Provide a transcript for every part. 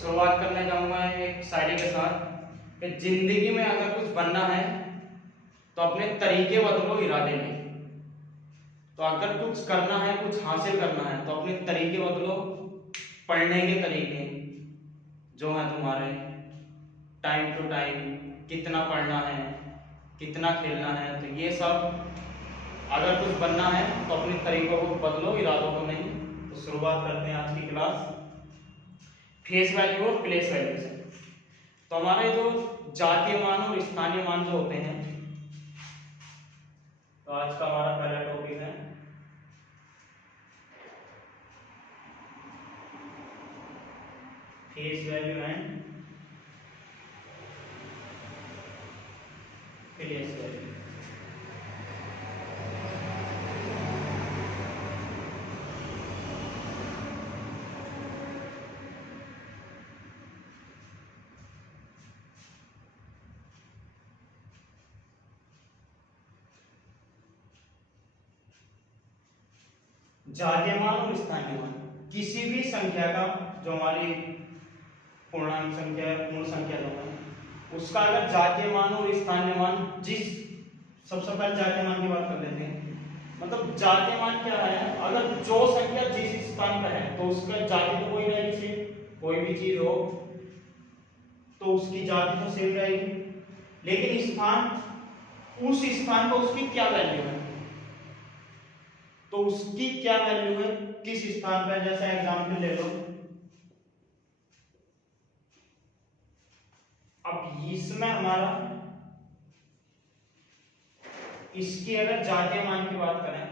शुरुआत करने जाऊंगा एक शायरी के साथ कि जिंदगी में अगर कुछ बनना है तो अपने तरीके बदलो, इरादे नहीं। तो अगर कुछ करना है, कुछ हासिल करना है तो अपने तरीके बदलो। पढ़ने के तरीके जो है तुम्हारे, टाइम टू टाइम कितना पढ़ना है, कितना खेलना है, तो ये सब अगर कुछ बनना है तो अपने तरीकों को बदलो, इरादों को नहीं। तो शुरुआत करते हैं आज की क्लास फेस वैल्यू और प्लेस वैल्यू से। तो हमारे जो जातीय मान और स्थानीय मान जो होते हैं, तो आज का हमारा पहला टॉपिक है face value and place value. जातीय मान और स्थानीय मान, किसी भी संख्या का जो हमारी पूर्णांक संख्या है, पूर्ण संख्या जो है, उसका अगर जातीय मान और स्थानीय मान सबसे पहले जातीय मान की बात कर लेते हैं। मतलब जातीय मान क्या है, अगर जो संख्या जिस स्थान पर है तो उसका जाति तो वही रहेगी सेम, कोई भी चीज हो तो उसकी जाति तो सेम रहेगी, लेकिन उस स्थान पर उसकी क्या वैल्यू है, तो उसकी क्या वैल्यू है किस स्थान पर। जैसे एग्जांपल ले लो, अब इसमें हमारा इसकी अगर जातीय मान की बात करें,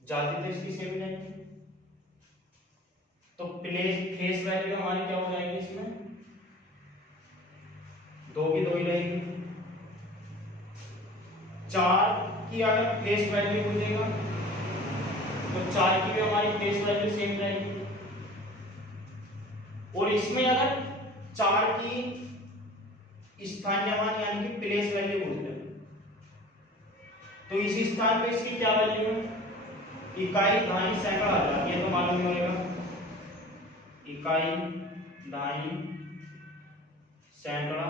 जाति तो इसकी सेम रहेगी, तो फेस वैल्यू हमारी क्या हो जाएगी, इसमें 2 की 2 ही रहेगी। 4 की अगर फेस वैल्यू पूछेगा तो 4 की भी हमारी फेस वैल्यू सेम रहेगी। और इसमें अगर 4 की स्थानीय मान यानी कि प्लेस वैल्यू पूछ ले तो इस स्थान पे इसकी क्या वैल्यू है, इकाई, दहाई, सैकड़ा, हजार, ये तो मालूम ही होगा। इकाई, दहाई, सैकड़ा,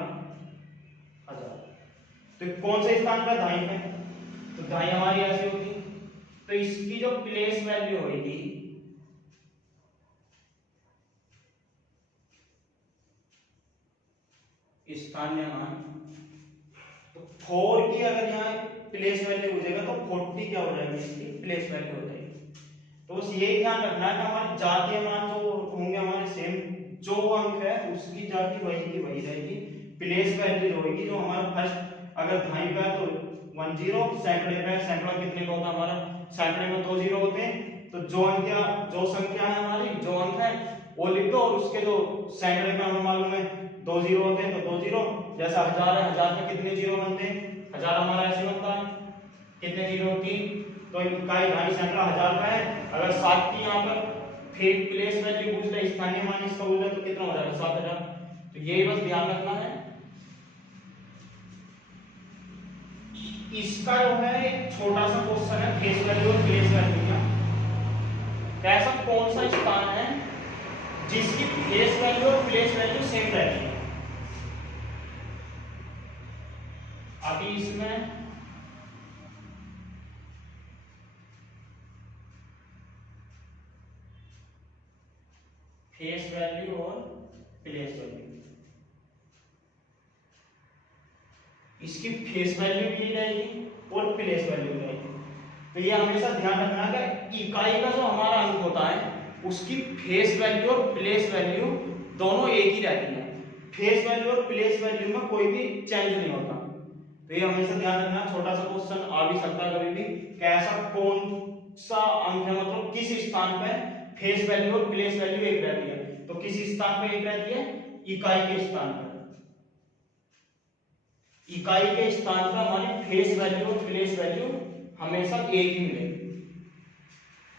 हजार। तो कौन से स्थान पर दहाई है, तो दहाई हमारी ऐसी होती, तो इसकी जो प्लेस वैल्यू होगी स्थानीय मान, तो 4 की अगर यहाँ प्लेस वैल्यू हो जाएगा तो 40 क्या हो जाएगी, इसकी प्लेस वैल्यू हो जाएगी। तो बस ये ध्यान रखना है कि हमारे जातीय मान जो होंगे हमारे सेम, जो अंक है उसकी जाति वही की वही रहेगी। प्लेस वैल्यू होगी जो हमारा फर्स्ट अगर दहाई पे है तो 10, सैकड़े पे सैकड़ा कितने का होता है हमारा, सैकड़े में 2 जीरो होते हैं, तो जो संख्या है हमारी, जो अंक है वो लिख दो, और उसके जो सैकड़े में हमें मालूम है 2 जीरो होते हैं, तो 2 जीरो। जैसा हजार है, हजार में कितने जीरो बनते हैं, हजार हमारा ऐसे बनता है, कितने जीरो, 3, तो इकाई, दहाई, सैकड़ा, हजार का है। अगर 7 की यहाँ पर फिर प्लेस वैल्यू पूछ ले, स्थानीय मान इसका बोल तो कितना हो जाएगा, 7000। तो यही बस ध्यान रखना है। इसका जो है एक छोटा सा क्वेश्चन है फेस वैल्यू और प्लेस वैल्यू का, ऐसा कौन सा स्थान है जिसकी फेस वैल्यू और प्लेस वैल्यू सेम रहती है। अभी इसमें फेस वैल्यू और प्लेस वैल्यू, इसकी फेस वैल्यू भी रहेगी और प्लेस वैल्यू भी रहेगी। तो ये हमेशा ध्यान रखना कि इकाई का जो हमारा अंक होता है उसकी फेस वैल्यू और प्लेस वैल्यू दोनों एक ही रहती है। फेस वैल्यू और प्लेस वैल्यू में कोई भी चेंज नहीं होता। तो ये हमेशा ध्यान रखना, छोटा सा क्वेश्चन आ भी सकता है कभी भी, कि ऐसा कौन सा अंक है, मतलब किस स्थान पे फेस वैल्यू और प्लेस वैल्यू एक रहती है। तो किस स्थान पे एक रहती है, इकाई के स्थान पर। इकाई के स्थान पर हमारी फेस वैल्यू और प्लेस वैल्यू हमेशा एक ही मिलेगी,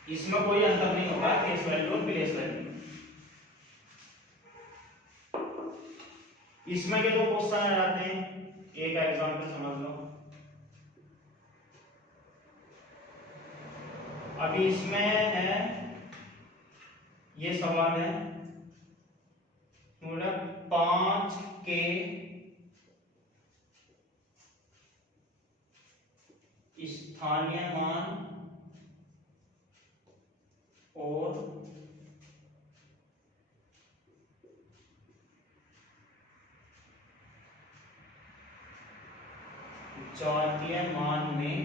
इसमें कोई अंतर नहीं होगा फेस वैल्यू और प्लेस वैल्यू। इसमें के दो क्वेश्चन आ जाते हैं, एक एग्जांपल समझ लो। अभी इसमें है, ये सवाल है बोला 5 के स्थानीय मान और जातीय मान में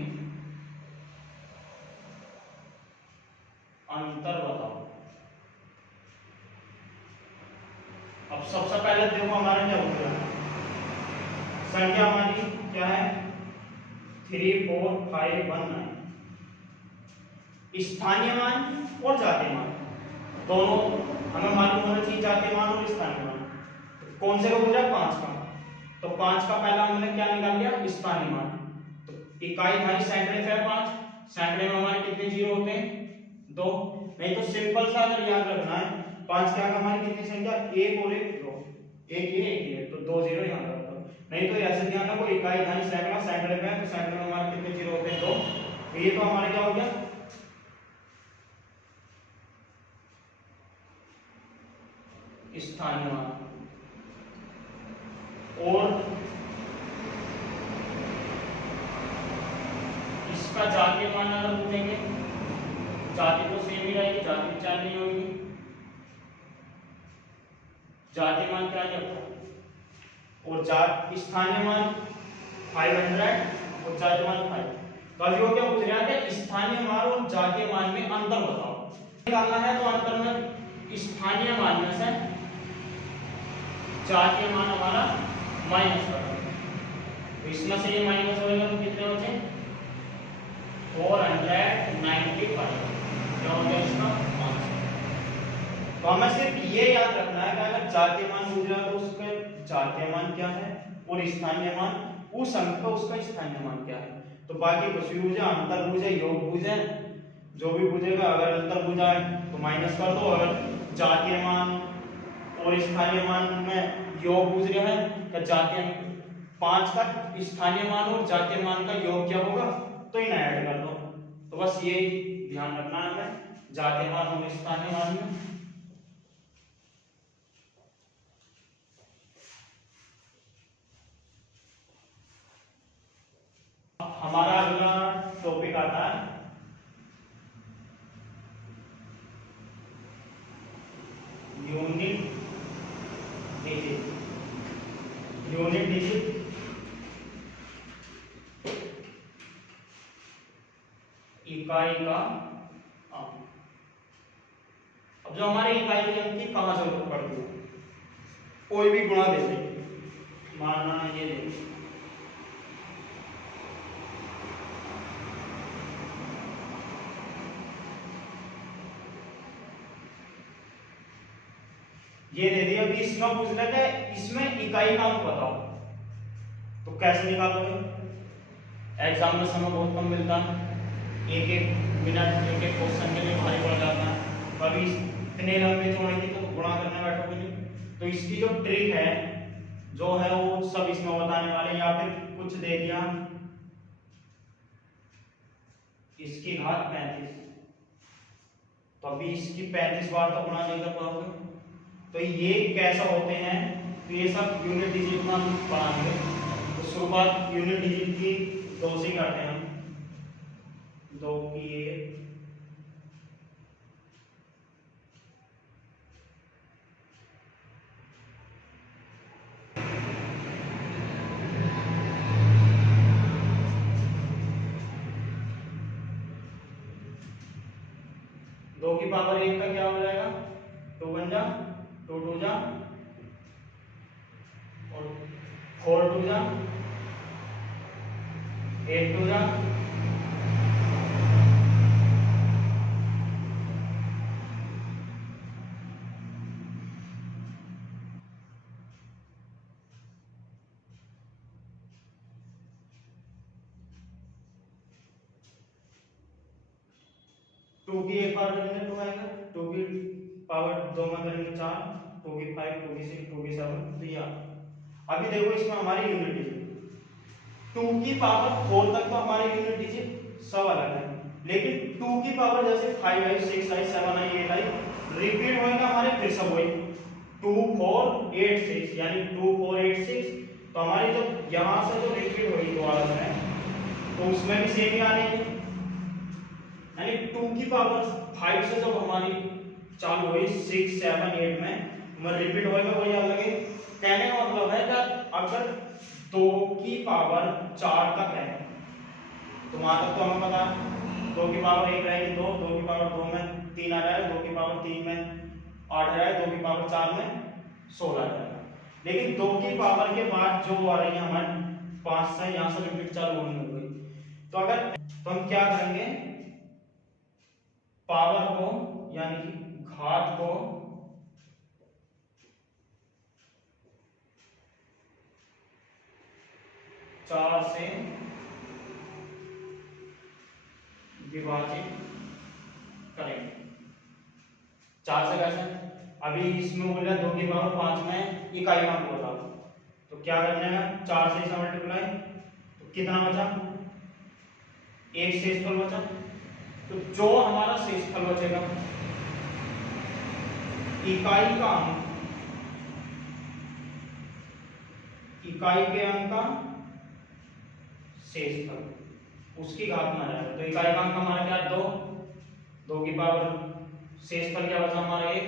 अंतर बताओ। अब सबसे पहले देखो हमारा क्या हो गया, संख्या हमारी क्या है 3 4 5 1 9। स्थानीय मान और जातीय मान दोनों हमें मालूम होना चाहिए, जातीय मान और स्थानीय मान। तो कौन से का पूछा 5 का, तो 5 का पहला हमने क्या निकाल लिया स्थानीय मान। तो इकाई धारी सैकड़े से 5, सैकड़े में हमारे कितने जीरो होते हैं 2। नहीं तो सिंपल सा अगर याद रखना है 5 के आगे हमारी कितनी संख्या 1 और 1 2, एक ये तो 2 जीरो यहाँ रख दो। नहीं तो ऐसे ध्यान रखो इकाई धारी सैकड़ा सैकड़े में, तो सैकड़े में हमारे कितने जीरो होते हैं 2। तो ये तो हमारे क्या हो गया स्थानीय मान। और इसका जातीय मान अगर पूछेंगे, जाति तो सेम ही रहेगी, जाति चार नहीं होगी। जातीय मान क्या है और स्थानीय मान 500 और जातीय मान 5। तो अभी हो गया पूछ रहा है स्थानीय मान और जातीय मान में अंतर बताओ। निकालना है तो अंतर में स्थानीय मान में से जातीय मान हमारा माइनस करो, तो इसमें से ये माइनस होगा तो कितने बचे 495। क्या हो गया इसका 5। तो हमें सिर्फ ये याद रखना है कि अगर जातीय मान पूछ रहा है तो उसका जातीय मान क्या है और स्थानीय मान उस अंक का उसका स्थानीय मान क्या है। तो बाकी कुछ भी पूछे, अंतर पूछे, योग पूछे, जो भी पूछेगा अगर अंतर पूछा है तो माइनस कर दो, अगर जातीय मान और स्थानीय मान में योग पूछ रहा है कि जातीय 5 का स्थानीय मान और जातीय मान का योग क्या होगा तो इन्हें ऐड कर दो। तो बस ये ध्यान रखना है हमें जातीय मान और स्थानीय मान में। हमारा अगला टॉपिक आता है यूनिट डिजिट। यूनिट डिजिट इकाई का अंक। अब जो हमारे इकाई के अंक की कहां जरूरत पड़ती है, कोई भी गुणा देते माना ये देखिए ये दे दिया कि इसमें पूछ लेते इसमें इकाई का अंक बताओ, तो कैसे निकालोगे। एग्जाम में समय बहुत कम मिलता है, एक एक मिनट एक एक क्वेश्चन के लिए भारी पड़ जाता है, कभी इतने लंबे चौड़े की तो गुणा करने बैठोगे नहीं। तो इसकी जो ट्रिक है जो है वो सब इसमें बताने वाले, या फिर कुछ दे दिया इसकी घात 35, तो अभी इसकी 35 बार तो गुणा नहीं कर पाओगे। तो ये कैसा होते हैं, तो ये सब यूनिट डिजिट में हम पढ़ाएंगे। तो शुरुआत यूनिट डिजिट की 2 से करते हैं हम, 2 की 1 2 की पावर 1 का क्या हो जाएगा 2 1 जा 2 2 जा और 4 2 जा 8 2 जा 2 की एक बार करेंगे 2 आएगा, 2 की पावर 2 में करेंगे 4, 2 की 5, 2 की 6, 2 की 7, तो ये अभी देखो इसमें हमारी यूनिट डिजिट 2 की पावर 4 तक तो हमारी यूनिट डिजिट सब अलग है, लेकिन 2 की पावर जैसे 5 आई 6 आई 7 आई 8 आई रिपीट होएगा हमारे फिर सब वही 2486 यानी 2486। तो हमारी जो यहाँ से जो रिपीट हुई दोबारा से तो उसमें भी सेम ही आ रही है, यानी 2 की पावर 5 से जब हमारी चालू हुई 6 7 8 में रिपीट होएगा वही अलग है। कहने का मतलब है कि अगर 2 की पावर 4 तक है तो वहां तक तो हमें पता है 2 की पावर 1 रहेगी 2, 2 की पावर 2 में 3 आ जाएगा, 2 की पावर 3 में 8 आ जाएगा, 2 की पावर 4 में 16 आ जाएगा। लेकिन 2 की पावर के बाद जो आ रही है हमारी 5 से यहाँ से रिपीट चालू होनी हो गई। तो अगर तो हम क्या करेंगे, पावर को यानी कि घात को चार से विभाजित करेंगे। 4 से कैसे, अभी इसमें बोल रहा 2 की पावर 5 में इकाई अंक होता तो क्या करना है 4 से इसे मल्टीप्लाई, तो कितना बचा, एक शेषफल बचा। तो जो हमारा शेषफल बचेगा इकाई का अंक, इकाई के अंक का शेषफल उसकी घात में आ जाएगा। तो इकाई का अंक हमारा क्या 2, 2 की पावर शेषफल क्या बचा हमारा 1,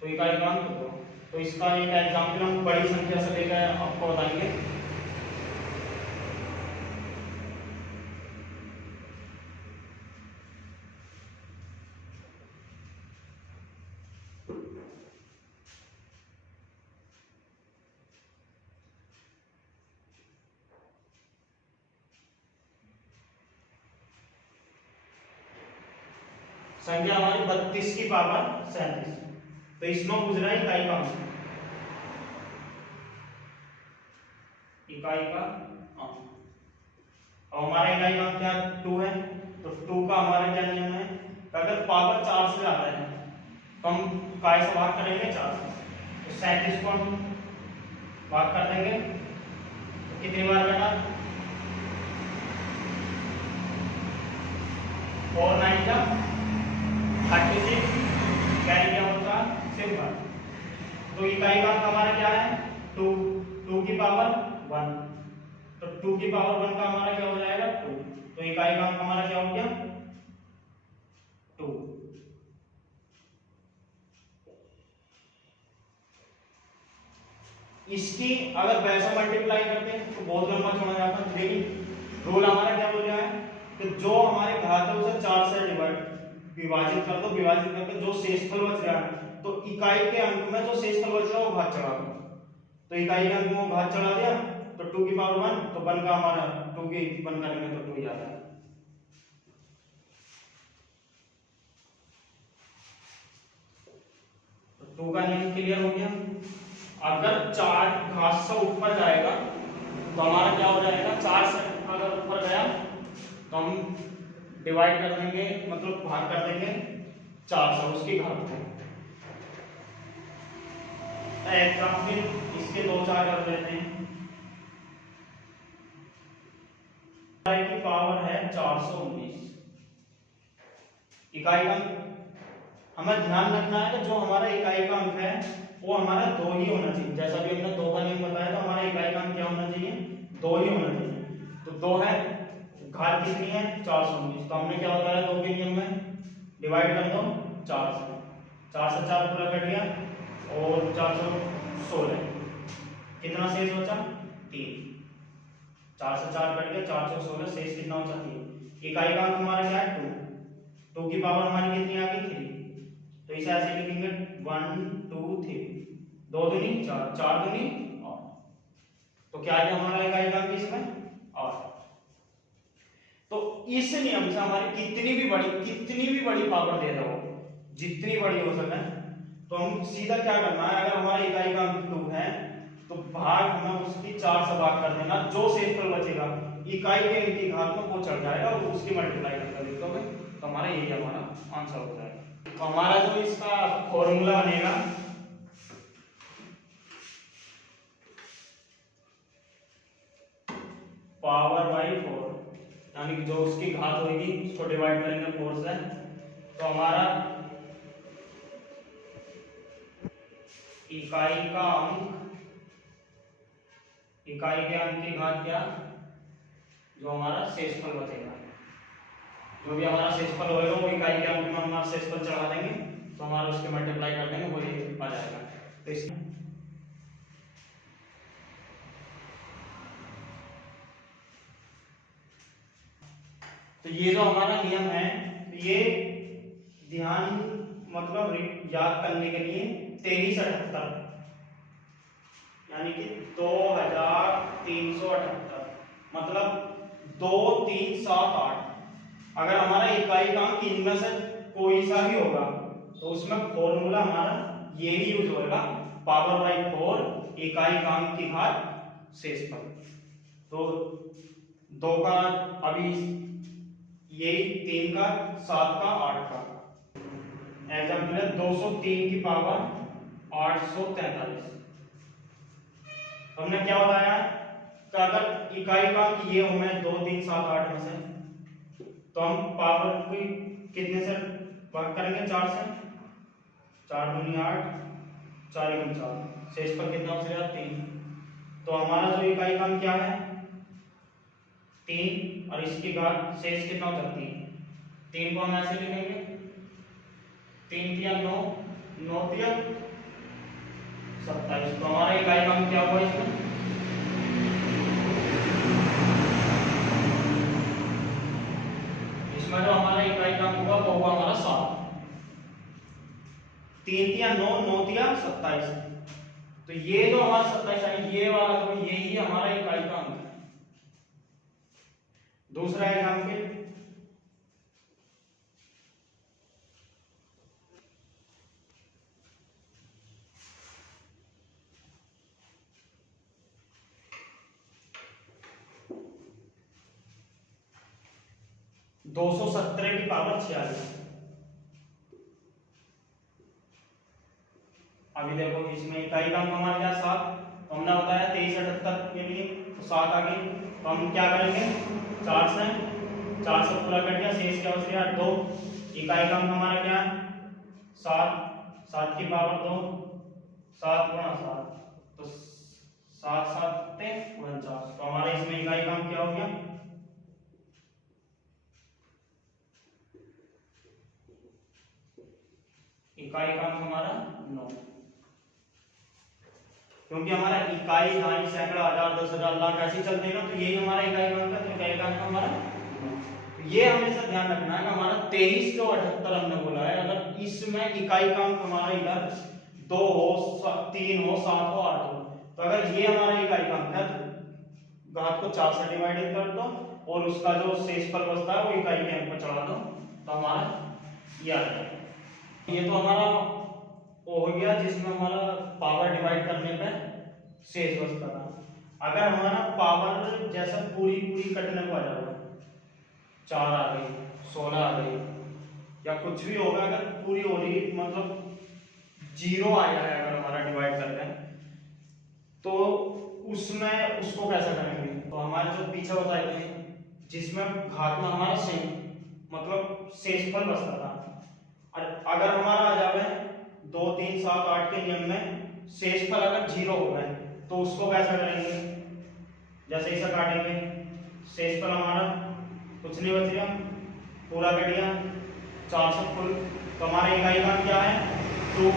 तो इकाई का अंक 2। तो इसका एक एग्जाम्पल हम बड़ी संख्या से लेकर आपको बताएंगे। संख्या हमारी 32 की पावर 37, तो इसमें पूछ रहा है इकाई का अंक, इकाई का अंक। अब हमारा इकाई का अंक क्या 2 है, तो 2 का हमारा क्या नियम है, अगर पावर 4 से ज्यादा है तो हम काय से भाग करेंगे 4 से, तो 37 को हम भाग कर देंगे तो कितनी बार बेटा 4 9 का 36 कैरी क्या होता है सिंपल। तो इकाई का अंक हमारा क्या है 2, 2 की पावर 1, तो 2 की पावर 1 का हमारा क्या हो जाएगा 2, तो इकाई का अंक हमारा क्या हो गया 2। इसकी अगर वैसा मल्टीप्लाई करते हैं तो बहुत लंबा चौड़ा जाता है, लेकिन रूल हमारा क्या बोल रहा है कि जो हमारे घात है उसे 4 से विभाजित कर दो, विभाजित करके जो शेषफल बच रहा है तो इकाई के अंक में जो शेषफल बच रहा है वो घात चढ़ा दो। तो इकाई के अंक में वो घात चढ़ा दिया तो 2 की पावर 1, तो 1 का हमारा 2 की 1 करेंगे तो 2 ही आता है। तो 2 का नियम क्लियर हो गया। अगर 4 घात से ऊपर जाएगा तो हमारा क्या हो जाएगा, 4 से अगर ऊपर गया तो हम डिवाइड कर देंगे, मतलब भाग कर देंगे 4 से उसकी घात को। एग्जाम्पल इसके 2-4 कर देते हैं। की पावर है 419, इकाई का हमें ध्यान रखना है कि जो हमारा इकाई का अंक है वो हमारा 2 ही होना चाहिए। जैसा भी हमने 2 का नियम बताया तो हमारा इकाई का अंक क्या होना चाहिए 2 ही होना चाहिए। तो 2 है, घात कितनी है 419, तो हमने क्या बताया 2 के नियम में डिवाइड कर दो 4 से, 4 से 4 पूरा कट गया और 416, कितना शेष बचा 3, 4 से 4 कट गया 416, शेष कितना बचा 3। इकाई का अंक हमारा क्या है 2, 2 की पावर हमारी कितनी आ गई 3, तो इसे ऐसे लिखेंगे 1 2 3, 2 दूनी 4, 4 दूनी 8, तो क्या है हमारा इकाई का अंक इसमें 8। तो इस नियम से हमारी कितनी भी बड़ी पावर दे दो, जितनी बड़ी हो सके, तो हम सीधा क्या करना है, अगर हमारा इकाई का अंक 2 है तो भाग हमें उसकी 4 से भाग कर देना, जो शेषफल बचेगा इकाई के अंक की घात में वो चढ़ जाएगा और उसकी मल्टीप्लाई करके लिख दोगे तो हमारा यही हमारा आंसर हो जाएगा। तो हमारा जो इसका फॉर्मूला बनेगा पावर बाई 4, यानी कि जो उसकी घात होगी उसको डिवाइड करेंगे 4 से, तो हमारा इकाई का अंक, इकाई के अंक की घात क्या, जो हमारा शेषफल बचेगा, जो भी हमारा शेषफल होगा वो इकाई के अंक में हमारा शेषफल चढ़ा देंगे तो हमारा उसके मल्टीप्लाई कर देंगे, वो ये आ जाएगा। तो इसमें तो ये जो हमारा नियम है, ये ध्यान मतलब याद करने के लिए 2378 यानी कि 2378 मतलब 2378। अगर हमारा इकाई का अंक इनमें से कोई सा भी होगा तो उसमें फॉर्मूला हमारा यही यूज होगा, पावर बाई 4 इकाई का अंक की घात शेषफल। तो 2 का अभी यही 3 का 7 का 8 का एग्जाम्पल है 203 की पावर 843। हमने क्या बताया कि अगर इकाई का अंक ये हो मैं 2 3 7 8 में से, तो हम पावर को कितने से भाग करेंगे, 4 से, 4 दूनी 8, 4 गुनी 4, शेषफल कितना हो जाएगा 3। तो हमारा जो इकाई का अंक क्या है 3 और इसकी घात शेष कितना हो जाती है 3 को हम ऐसे लिखेंगे 3 तिया 9, 9 तिया 27। तो हमारा इकाई का अंक क्या हुआ इसमें, इसमें जो हमारा इकाई का अंक होगा वो होगा हमारा 7। 3 तिया 9, 9 तिया 27। तो ये जो हमारा 27 है ये वाला जो यही हमारा इकाई का अंक है। दूसरा एग्जाम्पल 217 की पावर 46। अभी देखो इसमें इकाई का अंक हमारा क्या 7, तो हमने बताया 2378 के लिए तो 7 आ गई। तो हम क्या करेंगे 4 से पूरा कर दिया, शेष क्या बच गया 2। इकाई का अंक हमारा क्या है 7, 7 की पावर 2, 7 गुणा 7 तो 7 7 49। तो हमारा इसमें इकाई का अंक क्या हो गया, इकाई का अंक हमारा 9। क्योंकि हमारा इकाई ढाई सैकड़ा हजार 10,000 लाख ऐसे चलते हैं ना, तो यही हमारा इकाई का अंक है। तो इकाई का अंक हमारा तो ये हमेशा ध्यान रखना है कि हमारा 2378 हमने बोला है, अगर इसमें इकाई का अंक हमारा इधर 2 हो 3 हो 7 हो 8 हो, तो अगर ये हमारा इकाई का अंक है तो घात को 4 से डिवाइडेड कर दो और उसका जो शेषफल बचता है वो इकाई के अंक पर चढ़ा दो, तो हमारा ये आ जाएगा। ये तो हमारा वो हो गया जिसमें हमारा पावर डिवाइड करने पे शेष बचता था। अगर हमारा पावर जैसा पूरी कटने को आ जाएगा, 4 आ गई 16 आ गई या कुछ भी होगा, अगर पूरी हो रही मतलब 0 आ जाए अगर हमारा डिवाइड करते हैं तो उसमें उसको कैसे करेंगे। तो हमारे जो पीछे बताए थे जिसमें घात में हमारा मतलब शेषफल बचता था, अगर हमारा आ जाए 2 3 7 8 के नियम में शेषफल अगर 0 हो गए तो उसको कैसे करेंगे, जैसे इसे काटेंगे शेषफल हमारा कुछ नहीं बच गया, पूरा कट गया 4 से फुल। तो हमारा इकाई का क्या है 2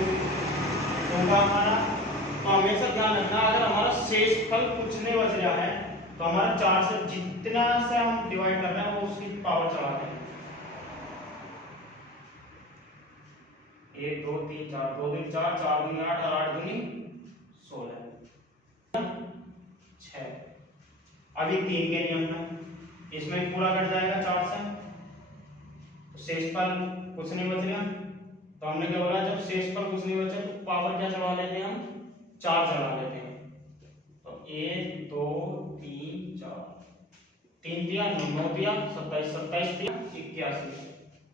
का हमारा। तो हमेशा ध्यान रखना अगर हमारा शेषफल कुछ नहीं बच रहा है तो हमारा 4 से जितना से हम डिवाइड कर रहे हैं वो उसकी पावर चढ़ाते हैं। 1 2 3 4 2 दूनी 4 4 दूनी 8 और 8 दूनी 16 6। अभी 3 के नियम में इसमें पूरा कट जाएगा 4 से, तो शेषफल कुछ नहीं बच रहा। तो हमने क्या बोला जब शेषफल कुछ नहीं बचे तो पावर क्या चढ़ा लेते हैं हम 4 चढ़ा लेते हैं। तो 1 2 3 4 3 दिया 9 दिया 27 27 दिया 81।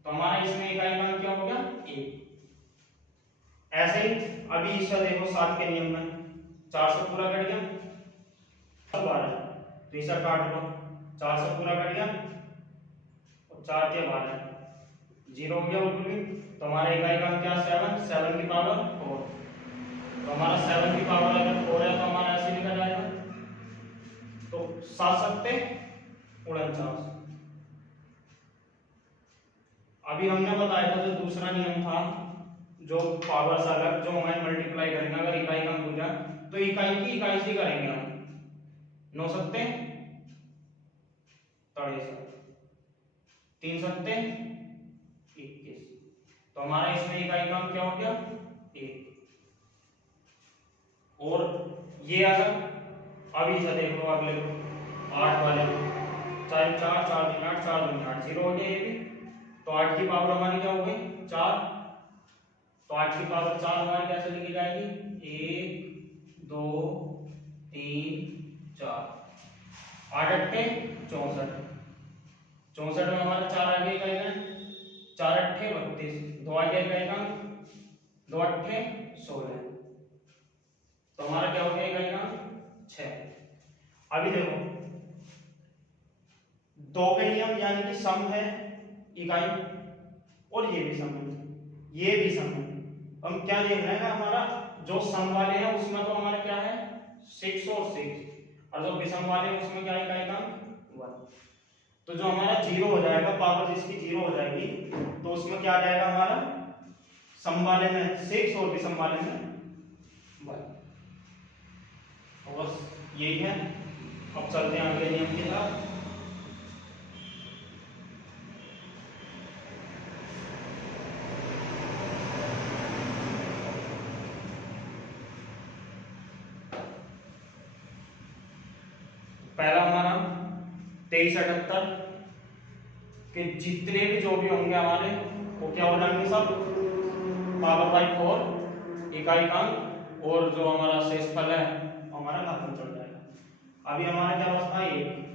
तो हमारा इसमें इकाई का क्या हो गया 1। ऐसे ही अभी इसे देखो 7 के नियम में 4 से पूरा कट गया 12, तो इसे काट लो 4 से पूरा कट गया और 4 के 12 0 हो गया बिल्कुल भी। तो हमारा इकाई का क्या 7 7 की पावर 4। तो हमारा 7 की पावर अगर 4 है तो हमारा ऐसे लिखा जाएगा, तो 7×7=49। अभी हमने बताया था जो दूसरा नियम था, जो पावर्स अगर जो हमें मल्टीप्लाई करेंगे, अगर इकाई का अंक हो जाए तो इकाई की इकाई से करेंगे हम। 9×7=63, 3×7=21। तो हमारा इसमें इकाई का अंक क्या हो गया? 1। और ये अगर अभी से देख लो अगले 8 वाले, 4 4 4 3 8 4 2 8 0 हो गया ये भी। तो 8 की पावर हमारी क्या हो गई? 4। तो 8 की पावर 4 हमारी कैसे लिखी जाएगी? 1 2 3 4। 8×8=64, 64 में हमारा 4 आ गया इकाई का, 4×8=32, 2 आ गया इकाई का, 2×8=16। तो हमारा क्या हो गया इकाई का? 6। अभी देखो दो के नियम यानी कि सम है इकाई, और ये भी सम है, ये भी सम है। हम क्या देख रहे हैं ना, हमारा जो सम वाले हैं उसमें तो हमारा क्या है? 6 और 6, और जो विषम वाले हैं उसमें क्या इकाई का? 1। तो जो हमारा 0 हो जाएगा, पावर जिसकी 0 हो जाएगी, तो उसमें क्या आ जाएगा हमारा? सम वाले में 6 और विषम वाले में 1। तो बस यही है। अब चलते हैं अगले नियम की तरफ। पहला हमारा 23×78 के जितने भी जो भी होंगे हमारे, वो क्या हो जाएंगे? सब पावर बाई 4 इकाई का अंक, और जो हमारा शेषफल है हमारा घातांक चल जाएगा। अभी हमारा क्या बचता है? 1।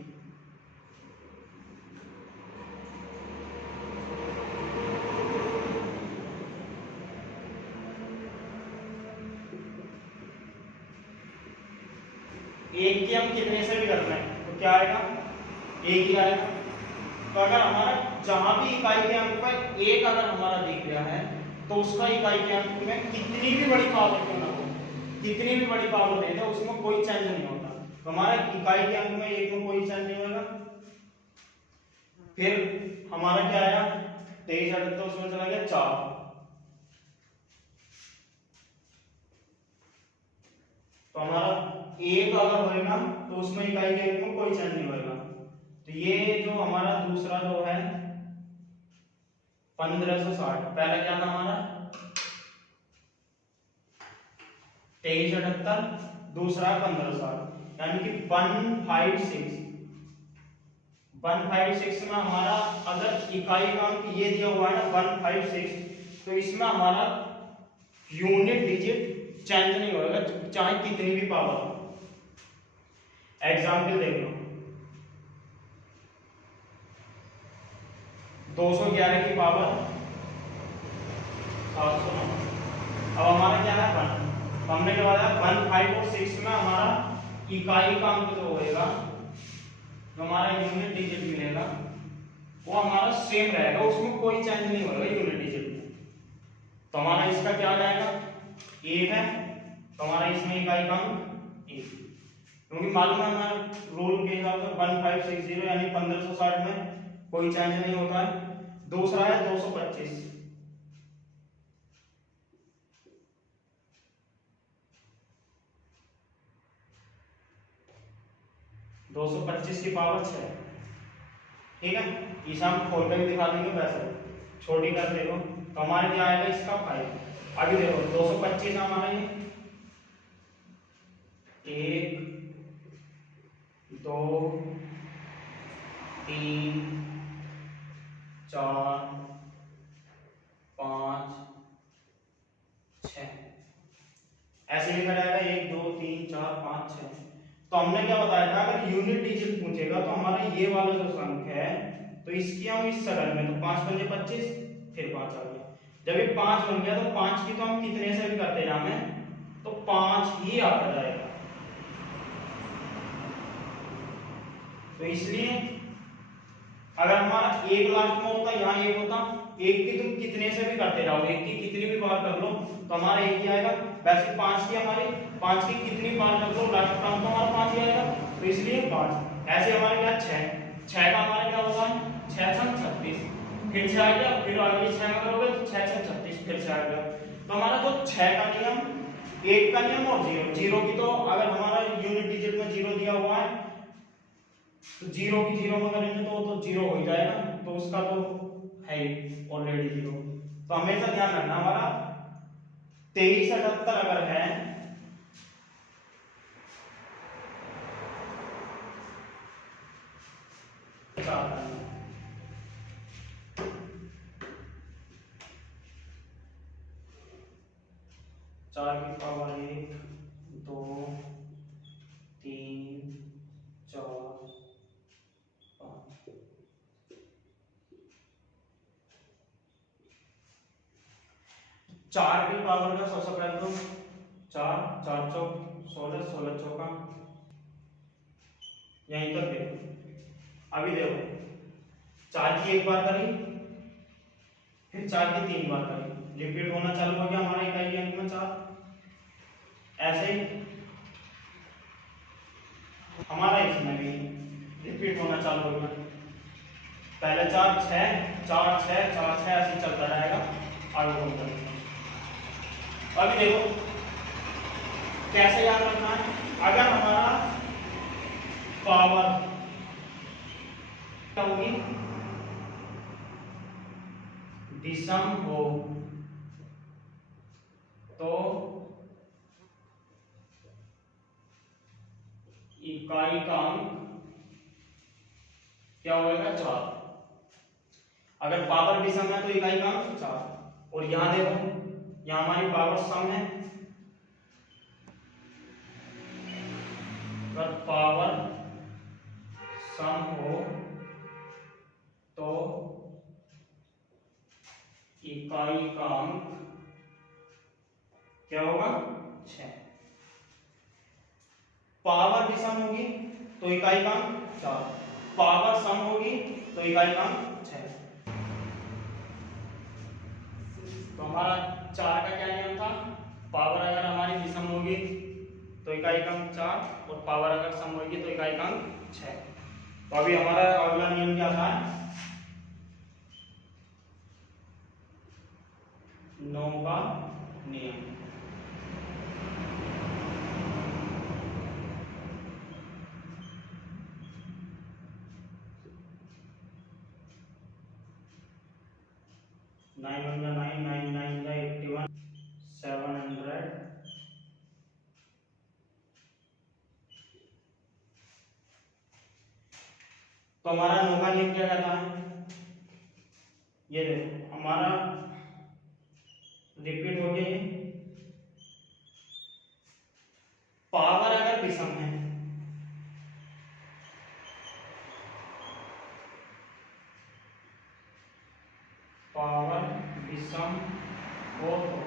एक की हम कितने से भी करते हैं तो क्या आएगा? 1 ही आएगा। तो अगर हमारा जहां भी इकाई के अंक पर 1 अगर हमारा दिख रहा है, तो उसका इकाई के अंक में कितनी भी बड़ी पावर क्यों ना हो, कितनी भी बड़ी पावर दे दे, उसमें कोई चेंज नहीं होता। तो हमारा इकाई के अंक में 1 में कोई चेंज नहीं होगा। फिर हमारा क्या आया? 23×78, उसमें चला गया 4। तो हमारा 1 अगर होएगा तो उसमें इकाई के अंक में कोई चेंज नहीं होएगा। तो ये जो हमारा दूसरा जो है 1560, पहला क्या था हमारा? 23×78, दूसरा 1560, यानी कि 156 में हमारा अगर इकाई का अंक ये दिया हुआ है ना 156, तो इसमें हमारा यूनिट डिजिट चेंज नहीं होगा, चाहे कितनी भी पावर हो। एग्जाम्पल देख लो, 211 की पावर 709। अब हमारा क्या है? 1। तो हमने क्या बताया? 1, 5 और 6 में हमारा इकाई का अंक जो होएगा, जो हमारा यूनिट डिजिट मिलेगा, वो हमारा सेम रहेगा, उसमें कोई चेंज नहीं होगा यूनिट डिजिट में। तो हमारा इसका क्या आ जाएगा? 1 है, तो हमारा इसमें इकाई का अंक 1, क्योंकि मालूम है हमारा रूल के हिसाब से 1560 यानी 1560 में कोई चेंज नहीं होता है। दूसरा है 225, 225 की पावर 6। ठीक है, इसे हम खोल कर दिखा देंगे, वैसे छोटी कर देखो। तो हमारे क्या आएगा? इसका 5। अभी देखो 225 हमारा ये 1 2 3 4 5 6 ऐसे लिखा जाएगा 1 2 3 4 5 6। तो हमने क्या बताया था, अगर यूनिट डिजिट पूछेगा तो हमारा ये वाला जो संख्या है, तो इसकी हम इस सरल में, तो 5×5=25, फिर 5 आ गया। जब ये 5 बन गया तो 5 की तो हम कितने से भी करते जाएं तो 5 ही आता जाएगा। तो इसलिए अगर हमारा 1 लास्ट में होता, यहाँ 1 होता, 1 की तुम कितने से भी करते जाओ, 1 की कितनी भी बार कर लो तो हमारा 1 ही आएगा। वैसे 5 की हमारी 5 की कितनी बार कर लो लास्ट टर्म तो हमारा 5 ही आएगा, तो इसलिए 5। ऐसे हमारे क्या 6 का हमारा क्या होगा 6 छक 36, फिर 6 आ गया, फिर अगली 6 में करोगे तो 6 छक 36 फिर से आ गया। तो हमारा जो 6 का नियम, 1 का नियम और 0 की, तो अगर हमारा यूनिट डिजिट में 0 दिया हुआ है तो 0 की 0 में करेंगे तो 0 हो जाएगा, तो उसका तो है ही ऑलरेडी 0। तो हमेशा ध्यान रखना हमारा 2378 अगर है चार की पावर 1 2 3 4 5। चार की पावर का सबसे पहले तो 4 4 चौक 16 16 चौका, यहीं तक देखो। अभी देखो 4 की एक बार करी, फिर 4 की 3 बार करी, रिपीट होना चालू हो गया हमारा इकाई अंक में 4। ऐसे ही हमारा इसमें भी रिपीट होना चालू हो गया, पहले 4 6 4 6 4 6 ऐसे चलता रहेगा आगे बढ़ते। अभी देखो कैसे याद रखना है, अगर हमारा पावर क्या होगी विषम हो तो इकाई का अंक क्या होगा 4। अगर पावर विषम है तो इकाई का अंक 4। और यहां देखो यहां हमारी पावर सम है, अगर पावर सम हो तो इकाई का अंक क्या होगा 6। पावर विषम होगी तो इकाई का अंक 4, पावर सम होगी तो इकाई का अंक 6। तो हमारा 4 का क्या नियम था, पावर अगर हमारी विषम होगी तो इकाई का अंक 4 और पावर अगर सम होगी तो इकाई का अंक 6। तो अभी हमारा अगला नियम क्या था 9 का नियम। नाइन 9 9 81 700। तो हमारा 9 का नियम क्या कहता है, ये देखो हमारा रिपीट हो गया, पावर अगर विषम है पावर विषम हो तो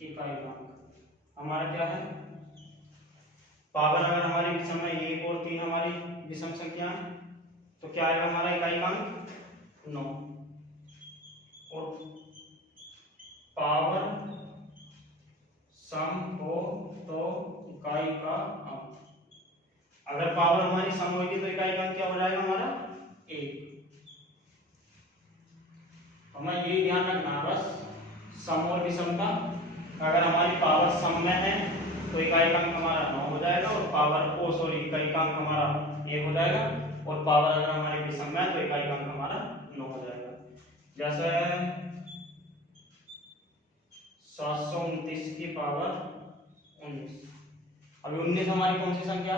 इकाई का अंक हमारा क्या है, पावर अगर हमारी विषम है 1 और 3 हमारी विषम संख्या तो क्या आएगा हमारा इकाई का अंक 9। और पावर सम हो तो इकाई का अंक, अगर पावर हमारी सम होगी तो इकाई का अंक क्या हो जाएगा हमारा 1। हमें ये ध्यान रखना है बस सम और विषम का, अगर हमारी पावर सम में है तो इकाई का अंक हमारा 9 हो जाएगा, और पावर इकाई का अंक हमारा 1 हो जाएगा, और पावर अगर हमारी विषम में है तो इकाई का अंक हमारा 9 हो जाएगा। जैसे 729 की पावर 19, अभी 19 हमारी कौन सी संख्या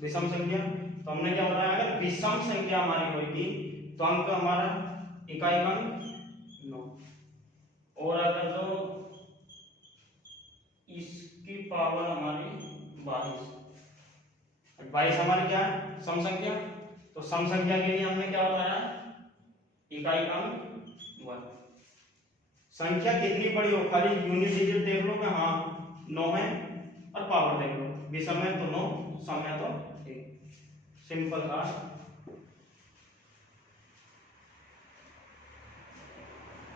विषम संख्या, तो हमने क्या बताया अगर विषम संख्या हमारी होगी तो अंक हमारा इकाई का अंक 9, और अगर तो इसकी पावर हमारी 22 हमारी क्या है सम संख्या, तो सम संख्या के लिए हमने क्या बताया इकाई का अंक 1। संख्या कितनी बड़ी हो खाली यूनिट डिजिट देख लो कि हाँ 9 है, और पावर देख लो विषम है तो 9 सम है तो 1, सिंपल था।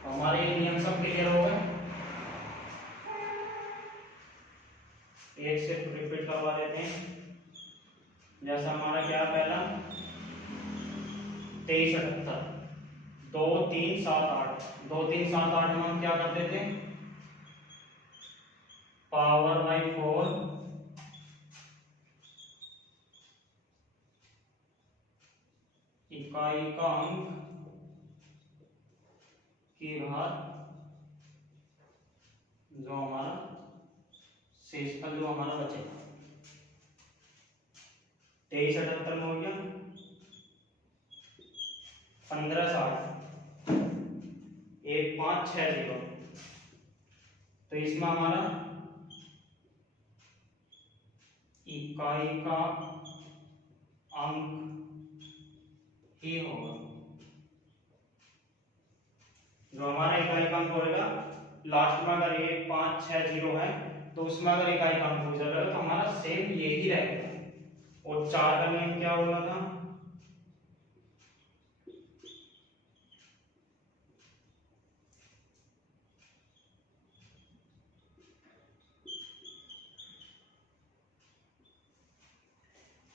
हमारे ये नियम सब क्लियर हो गए। एक से रिपीट करवा देते हैं। जैसा हमारा क्या पहला 2378 2 3 7 8 2 3 7 8 में हम क्या करते थे पावर बाई 4 इकाई का अंक की घात जो हमारा शेषफल जो हमारा बचे 2378 में हो गया 1560 1560 तो इसमें हमारा इकाई का अंक ही होगा जो हमारा इकाई का अंक होगा लास्ट में अगर 1560 है तो उसमें अगर इकाई का अंक पूछा जाएगा तो हमारा सेम यही रहेगा। और 4 का नियम क्या होगा था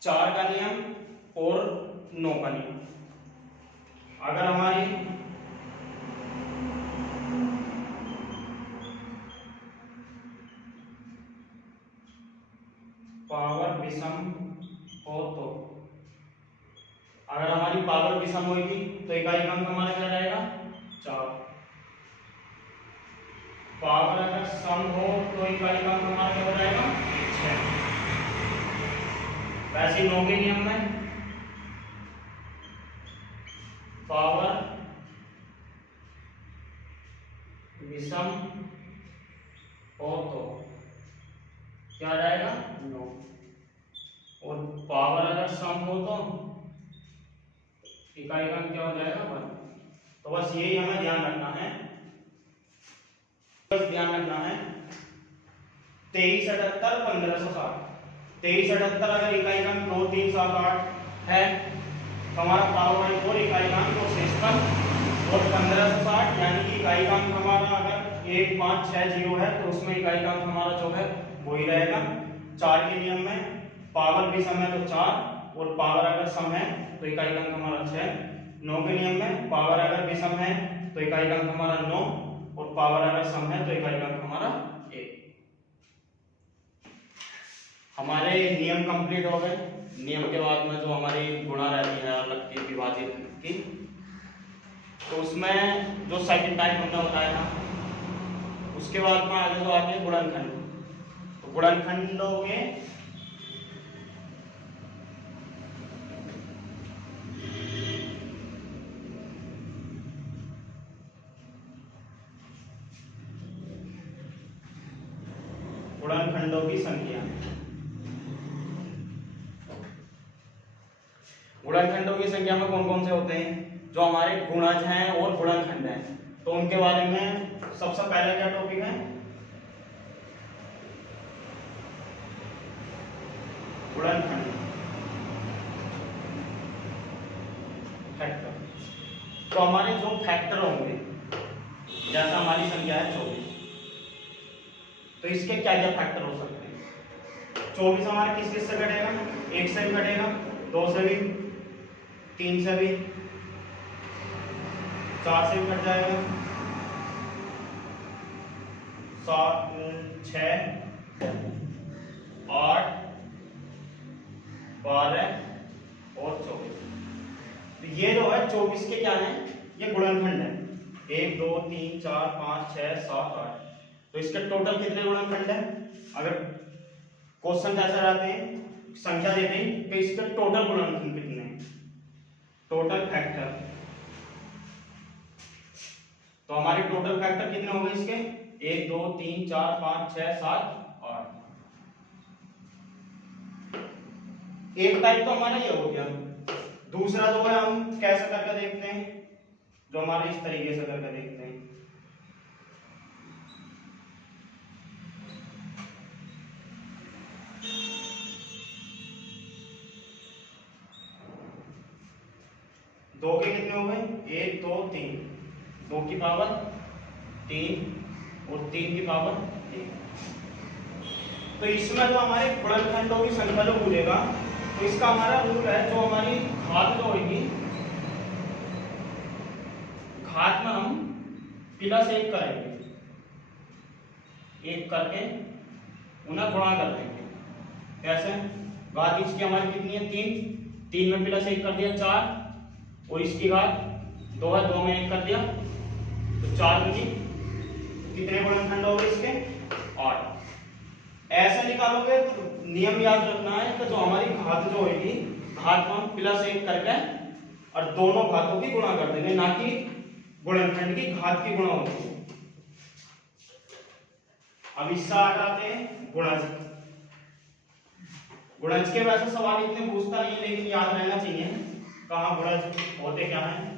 चार का नियम और 9 का नियम अगर हमारी पावर विषम हो तो अगर हमारी पावर विषम होगी तो इकाई का अंक हमारा क्या रहेगा 4। पावर अगर सम हो तो इकाई का अंक हमारा क्या हो जाएगा 6। वैसे 9 के नियम में पावर विषम हो तो क्या रहेगा 9 और पावर अगर सम हो तो इकाई का क्या हो जाएगा 1। तो बस यही हमें ध्यान रखना है। बस ध्यान रखना है 2378 1560 2378 अगर इकाई का 2 3 7 8 है तो हमारा पावर बाई 4 इकाई का अंक और शेषफल और 1560 यानी कि इकाई का अंक हमारा अगर 1560 है तो उसमें इकाई का अंक हमारा जो है वही रहेगा। 4 के नियम में पावर भी सम है तो 4 और पावर अगर सम है तो इकाई का अंक हमारा 6। 9 के नियम में पावर अगर विषम है तो इकाई का अंक हमारा 9 और पावर अगर सम है तो इकाई का अंक हमारा 1। हमारे नियम कंप्लीट हो गए। नियम के बाद में जो हमारी गुणा रहती है लगती है विभाजित की तो उसमें जो सेकंड टाइप हमने बताया था उसके बाद में आगे जो आते हैं गुणनखंड। तो गुणनखंडों में गुणनखंडों की संख्या गुणनखंडों की संख्या में कौन कौन से होते हैं जो हमारे गुणज हैं और गुणनखंड हैं तो उनके बारे में सबसे पहला क्या टॉपिक है गुणनखंड फैक्टर। तो हमारे जो फैक्टर होंगे जैसा हमारी संख्या है 24 तो इसके क्या क्या फैक्टर हो सकते हैं 24 हमारे किस किस से घटेगा 1 से भी घटेगा 2 से भी 3 से भी 4 से भी कट जाएगा 7 6 8 12 और 24। तो ये जो है 24 के क्या है ये गुणनखंड है 1 2 3 4 5 6 7 8। तो इसके टोटल कितने गुणनखंड है अगर क्वेश्चन ऐसा रहते हैं संख्या देते हैं तो इसके टोटल गुणनखंड कितने हैं टोटल फैक्टर। तो हमारे टोटल फैक्टर कितने हो गए इसके 1 2 3 4 5 6 7 8। एक टाइप तो हमारा ये हो गया। दूसरा जो है हम कैसे करके देखते हैं जो हमारे इस तरीके से करके देखते हैं। दो के कितने हो गए 1 2 3 2 की पावर 3 और 3 की पावर 1। तो इसमें जो हमारे गुणनखंडों की संख्या जो पूछेगा, तो इसका हमारा रूल है, जो हमारी घात जो होगी, घात में हम +1 करेंगे, 1 करके उन्हें गुणा कर देंगे। कैसे? घात इसकी हमारी कितनी है? 3 में +1 कर दिया 4, और इसकी घात 2 है, 2 में 1 कर दिया तो 4 दूनी। कितने गुणनखंड हो गए इसके? 8। ऐसे निकालोगे तो नियम याद रखना है कि जो हमारी घात जो होगी, घात को हम +1 करके और दोनों घातों की गुणा कर देंगे, ना कि गुणनखंड की घात की गुणा होती है। अब इससे हटाते हैं गुणज। गुणज के वैसे सवाल इतने पूछता नहीं, लेकिन याद रहना चाहिए कहाँ गुणज होते क्या हैं।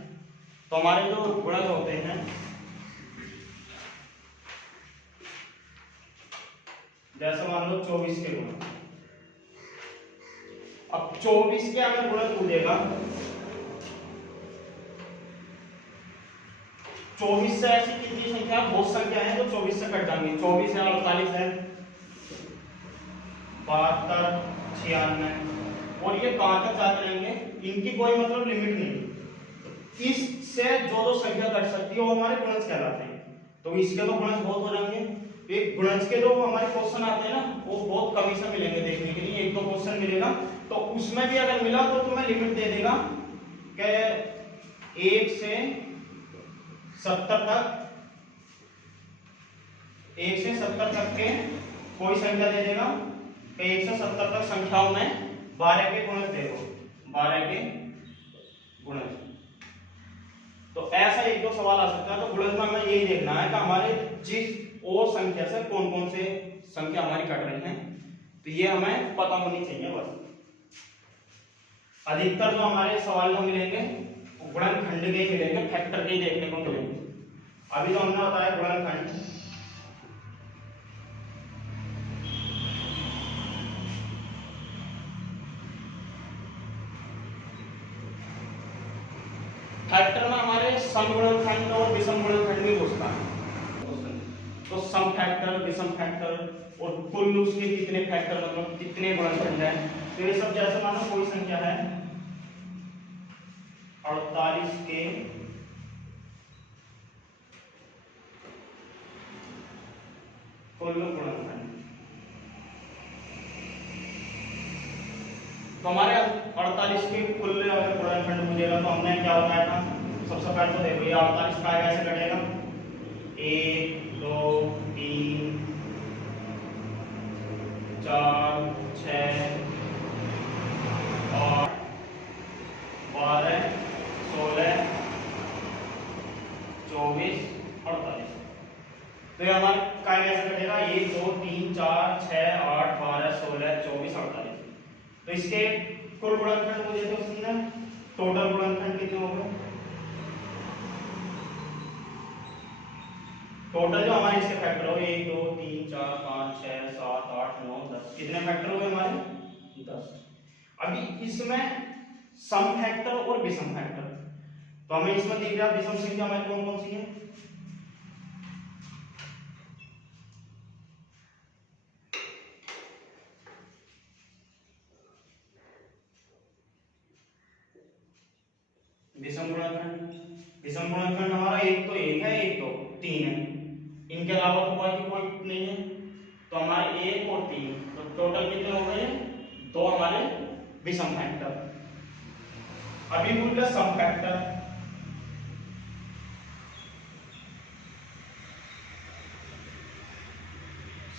तो हमारे जो गुणज होते हैं, जैसे मान लो 24 के गुणज। अब 24 के अगर गुणज पूछेगा, 24 से ऐसी कितनी संख्या, बहुत संख्या है जो 24 से कट जाएंगी। 24 है, 48 है, 72, 96, और ये कहां तक जाते रहेंगे, इनकी कोई मतलब लिमिट नहीं। इससे जो संख्या कट सकती है वो हमारे गुणज कहलाते हैं। तो इसके तो गुणज बहुत हो जाएंगे। एक गुणज के जो हमारे क्वेश्चन आते हैं ना, वो बहुत कम ही से मिलेंगे देखने के लिए, 1-2 क्वेश्चन मिलेगा। तो उसमें भी अगर मिला तो तुम्हें लिमिट दे देगा कि 1 से 70 तक, 1 से 70 तक के कोई संख्या दे देगा कि 1 से 70 तक संख्याओं में 12 के गुणज दे दो, 12 के गुणज। तो ऐसा 1-2 सवाल आ सकता है। तो गुणज में हमें यही देखना है कि हमारे जिस और संख्या से कौन कौन से संख्या हमारी कट रही है, तो ये हमें पता होनी चाहिए बस। अधिकतर जो हमारे सवाल जो मिलेंगे वो गुणनखंड के ही मिलेंगे, फैक्टर के ही देखने को मिलेंगे। अभी तो हमने बताया गुणनखंड। फैक्टर में हमारे सम गुणनखंड और विषम गुणनखंड भी पूछता है। तो सम फैक्टर, विषम फैक्टर और कुल उसके कितने फैक्टर, मतलब कितने गुणनखंड हैं। तो ये सब जैसे मानो कोई संख्या है 48 के कुल गुणनखंड। तो हमारे 48 के कुल अगर गुणनखंड पूछेगा तो हमने क्या बताया था? सबसे पहले तो देखो ये 48 का कैसे कटेगा, 1 2 3 4 6 8 12 16 24 48। तो ये हमारे का कैसे कटेगा, 1 2 3 4 6 8 12 16 24 48। तो इसके कुल गुणनखंड मुझे तो उसने टोटल गुणनखंड कितने हो गए, टोटल जो हमारे इसके फैक्टर हो 1 2 3 4 5 6 7 8 9 10, कितने फैक्टर हो गए हमारे 10। अभी इसमें सम फैक्टर और विषम फैक्टर, तो हमें इसमें दिख रहा है विषम संख्या हमारी कौन कौन सी है। विषम गुणनखंड हमारा एक तो 1 है, एक तो 3 है, इनके अलावा तो बाकी कोई नहीं है। तो हमारे 1 और 3, तो टोटल कितने हो गए, 2 हमारे विषम फैक्टर। अभी बोल सम फैक्टर।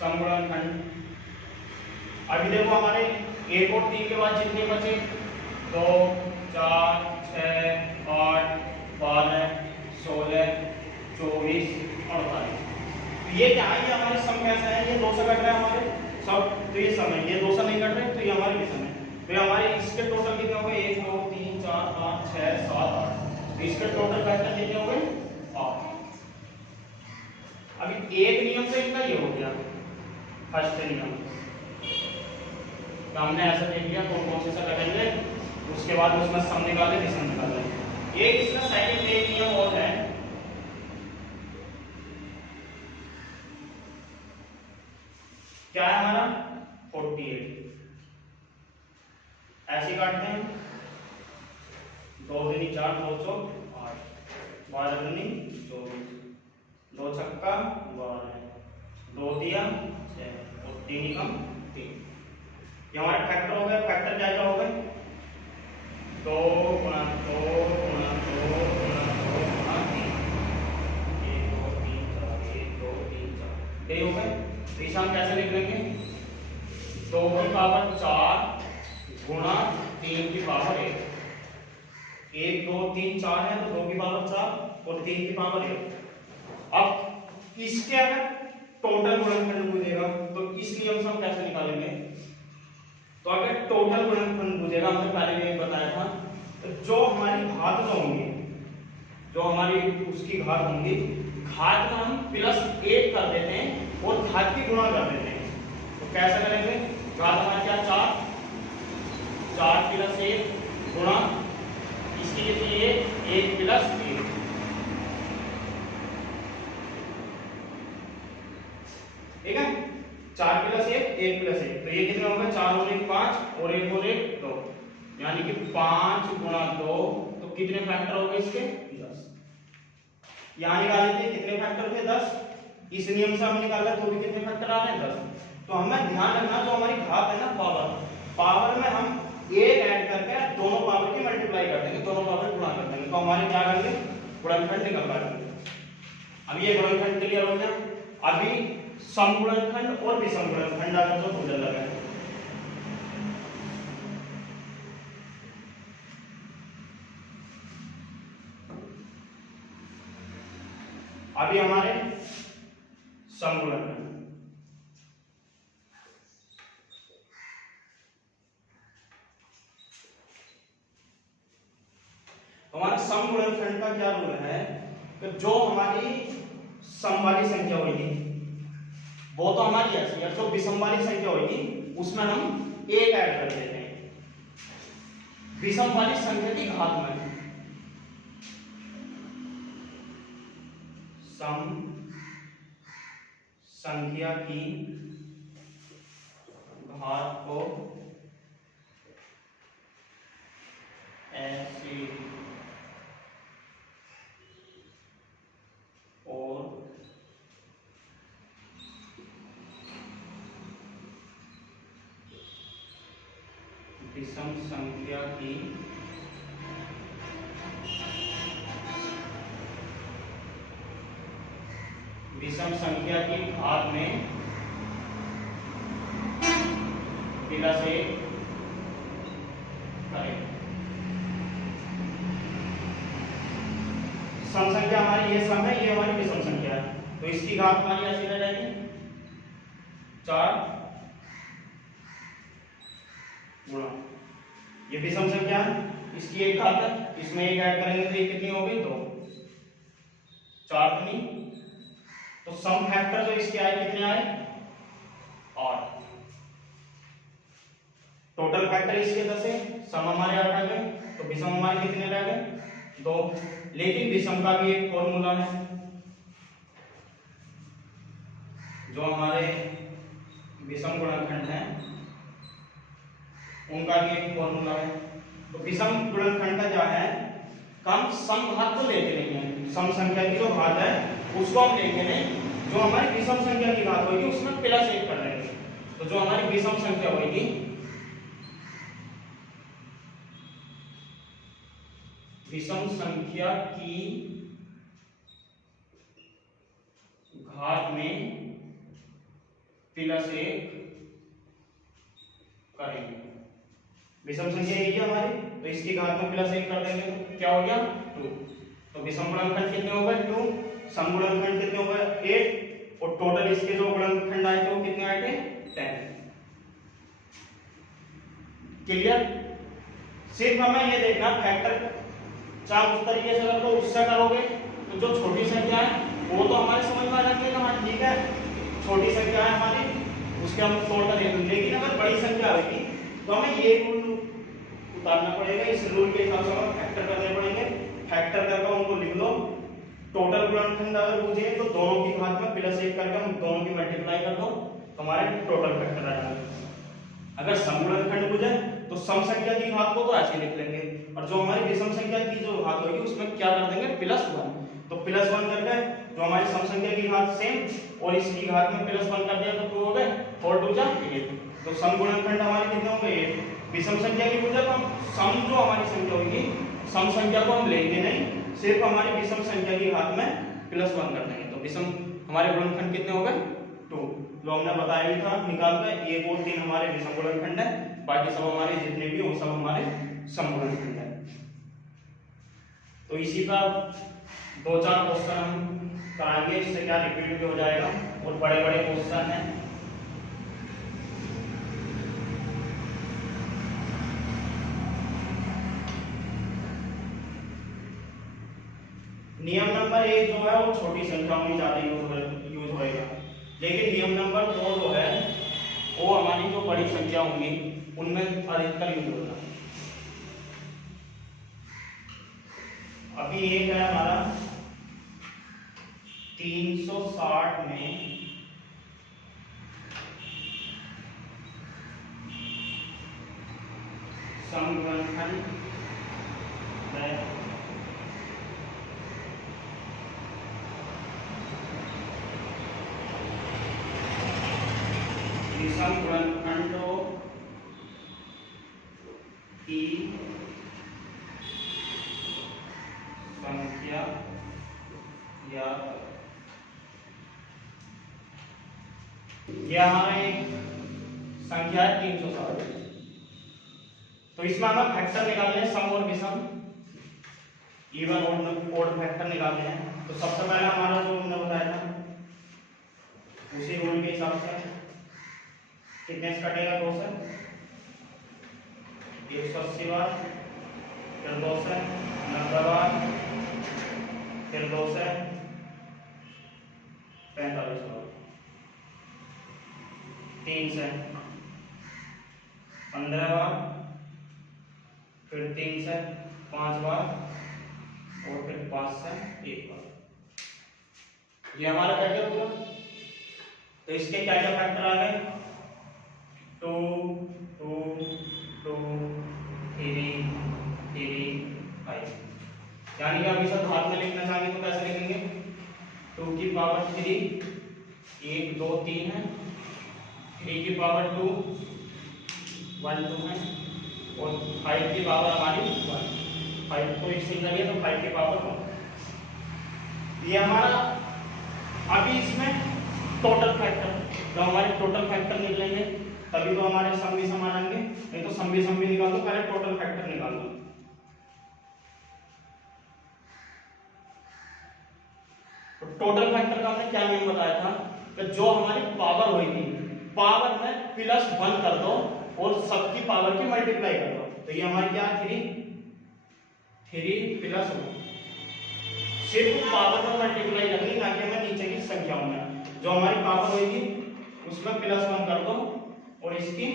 सम गुणनखंड, अभी देखो हमारे 1 और 3 के बाद जितने बचे 2 4 6 8 12 16 24 48। तो ये क्या है, ये हमारे सम कैसा है, ये 2 से कट रहा है हमारे सब, तो ये सम है, ये 2 से नहीं कट रहे तो ये हमारे विषम है। तो ये हमारे इसके टोटल कितने हो गए, 1 2 3 4 5 6 7 8। इसके टोटल फैक्टर कितने हो गए 8। अभी एक नियम से इनका ये हो गया फर्स्ट नियम, तो हमने ऐसा देख लिया कौन कौन से कटेंगे, उसके बाद उसमें सम निकाले विषम निकाले। एक इसका सेकंड एक नियम और है, ऐसे काटते हैं, 2 दूनी 4, 2 चौक 8, 12 दूनी 24, 2 छक्का 12, 2 दिया 6 और 3 एकम 3। ये हमारे फैक्टर हो गए। फैक्टर क्या क्या हो गए? 2 गुणा 2 गुणा 2 गुणा 2 गुणा 3, 1 2 3 4, 1 2 3 4, ये हो गए। तो इसे हम कैसे लिख लेंगे? 2 की पावर 4 गुणा 3 की पावर 1, 1 2 3 4 है तो 2 की पावर 4 और 3 की पावर 1। अब इसके अगर टोटल गुणनखंड पूछेगा तो इस नियम से हम कैसे निकालेंगे? तो अगर टोटल गुणनखंड पूछेगा, हमने पहले भी बताया था, तो जो हमारी घात होंगी, जो हमारी उसकी घात होंगी, घात का हम +1 कर देते हैं और घात की गुणा कर देते हैं। तो कैसे करेंगे? घात हमारी क्या 4 +1 गुणा इसकी कितनी 1 +1, ठीक है। 4 + 1 1 + 1, तो ये कितना होगा? 4 और 1 5 और 1 और 1 2, यानी कि 5 गुणा 2, तो कितने फैक्टर हो गए इसके? 10। यहाँ निकाल लेते हैं कितने फैक्टर थे? 10। इस नियम से हम निकाला तो भी कितने फैक्टर आ रहे हैं? 10। तो हमें ध्यान रखना, जो हमारी घात है ना पावर में हम 1 ऐड करके दोनों पावर की मल्टीप्लाई कर देंगे, दोनों पावर गुणा कर देंगे, तो हमारे क्या करेंगे? गुणनखंड निकल पाएंगे। अब ये गुणनखंड क्लियर हो गया। अभी समगुणनखंड और विषम गुणनखंड आकर जो बोलने लगा है, अभी हमारे समगुणनखंड, हमारे समगुणनखंड का क्या रूल है कि जो हमारी सम वाली संख्या होगी वो तो हमारी ऐसी है, जो विषम वाली संख्या होगी उसमें हम 1 ऐड कर देते हैं विषम वाली संख्या की घात में। सम संख्या की घात को ऐसे और विषम संख्या की घात में +1 करें। सम संख्या हमारी ये सम है, ये हमारी विषम संख्या है, तो इसकी घात हमारी ऐसी रह जाएगी 4 गुणा, ये विषम संख्या है, इसकी एक घात है, इसमें 1 ऐड करेंगे तो ये कितनी हो गई? 2, 4 दूनी, तो सम फैक्टर जो इसके आए कितने आए? 8। टोटल फैक्टर इसके 10 है, सम हमारे 8 आ गए, तो विषम हमारे कितने रह गए? 2। लेकिन विषम का भी एक फॉर्मूला है, जो हमारे विषम गुणनखंड हैं उनका भी एक फॉर्मूला है। तो विषम गुणनखंड का क्या है? हम सम घात को लेके नहीं है, सम संख्या की जो घात है उसको हम लेंगे नहीं, जो हमारी विषम संख्या की घात होगी उसमें +1 कर देंगे। तो जो हमारी विषम संख्या होगी, विषम संख्या की घात में +1 करेंगे। विषम संख्या यही है हमारी, तो इसकी घात में +1 कर देंगे तो क्या हो गया? 2। तो विषम गुणनखंड कितने हो गए? 2। सम गुणनखंड कितने हो गए? 8। और टोटल इसके जो गुणनखंड आए थे वो कितने आए थे? 10। क्लियर? सिर्फ हमें ये देखना फैक्टर चाहे उस तरीके से कर लो, उससे करोगे तो जो छोटी संख्या है वो तो हमारे समझ में आ जाएंगे कि हाँ ठीक है छोटी संख्या है हमारी, उसके हम तोड़कर देख लेंगे। लेकिन अगर बड़ी संख्या होगी तो हमें ये रूल उतारना पड़ेगा, इस रूल के हिसाब से हमें फैक्टर करने पड़ेंगे। फैक्टर करके उनको लिख लो। टोटल गुणनखंड अगर पूछे तो दोनों की घात में +1 करके हम दोनों की मल्टीप्लाई कर दो, हमारे टोटल फैक्टर आ जाएंगे। अगर सम गुणनखंड पूछे तो सम संख्या की घात को तो ऐसे लिख लेंगे, और जो हमारी विषम संख्या की जो घात होगी उसमें क्या कर देंगे +1। तो +1 करके जो हमारी सम संख्या की घात सेम और इसकी घात में +1 कर दिया तो 2 हो गए, 4 2 जा 8। तो सम गुणनखंड हमारे कितने होंगे 8। विषम संख्या की पूछा तो सम जो हमारी संख्या होगी सम संख्या को हम लेंगे नहीं, सिर्फ हमारी विषम संख्या की घात में +1 कर देंगे। तो विषम हमारे गुणनखंड कितने हो गए 2, जो हमने बताया भी था निकाल कर 1 और 3 हमारे विषम गुणनखंड है, बाकी सब हमारे जितने भी वो सब हमारे सम गुणनखंड है। तो इसी का 2-4 क्वेश्चन हम कराएंगे, इससे क्या रिपीट भी हो जाएगा और बड़े बड़े क्वेश्चन हैं। नियम नंबर 1 जो है वो छोटी संख्याओं में ज्यादा यूज होएगा, लेकिन नियम नंबर 2 जो है वो हमारी जो बड़ी संख्या होंगी उनमें अधिकतर यूज होगा। अभी एक है हमारा 360 में सम गुणनखंड है विषम गुणनखंडों की संख्या या यह हमारा एक संख्या है 360। तो इसमें हमें फैक्टर निकालने हैं सम और विषम, इवन ओड फैक्टर निकालने हैं। तो सबसे पहले हमारा जो हमने बताया था उसी रूल के हिसाब से कितने से कटेगा 2 से 180 बार, फिर 2 से 90 बार, फिर 2 से 45 बार, 3 से 15 बार, फिर 3 से 5 बार और फिर 5 से 1 बार। ये हमारा क्या क्या पूरा। तो इसके क्या क्या फैक्टर आ गए 2 2 2 3 3 5। यानी कि अभी सब हाथ में लिखना चाहेंगे तो कैसे लिखेंगे 2 की पावर 3, 1 2 3 है, 3 की पावर 2 1 2 है, और 5 की पावर हमारी 1, 5 को इससे करिए तो 5 की पावर 1। ये हमारा अभी इसमें टोटल फैक्टर, जब हमारे टोटल फैक्टर निकलेंगे तभी तो हमारे सम भी समान आएंगे, नहीं तो सम भी निकाल दो, पहले टोटल फैक्टर निकाल दो। तो टोटल फैक्टर का हमने क्या नियम बताया था कि जो हमारी पावर होगी पावर में +1 कर दो और सबकी पावर की मल्टीप्लाई कर दो। तो ये हमारी क्या 3 +1, सिर्फ पावर में मल्टीप्लाई करनी, ना कि हमें नीचे की संख्याओं में। जो हमारी पावर होगी उसमें +1 कर दो और इसकी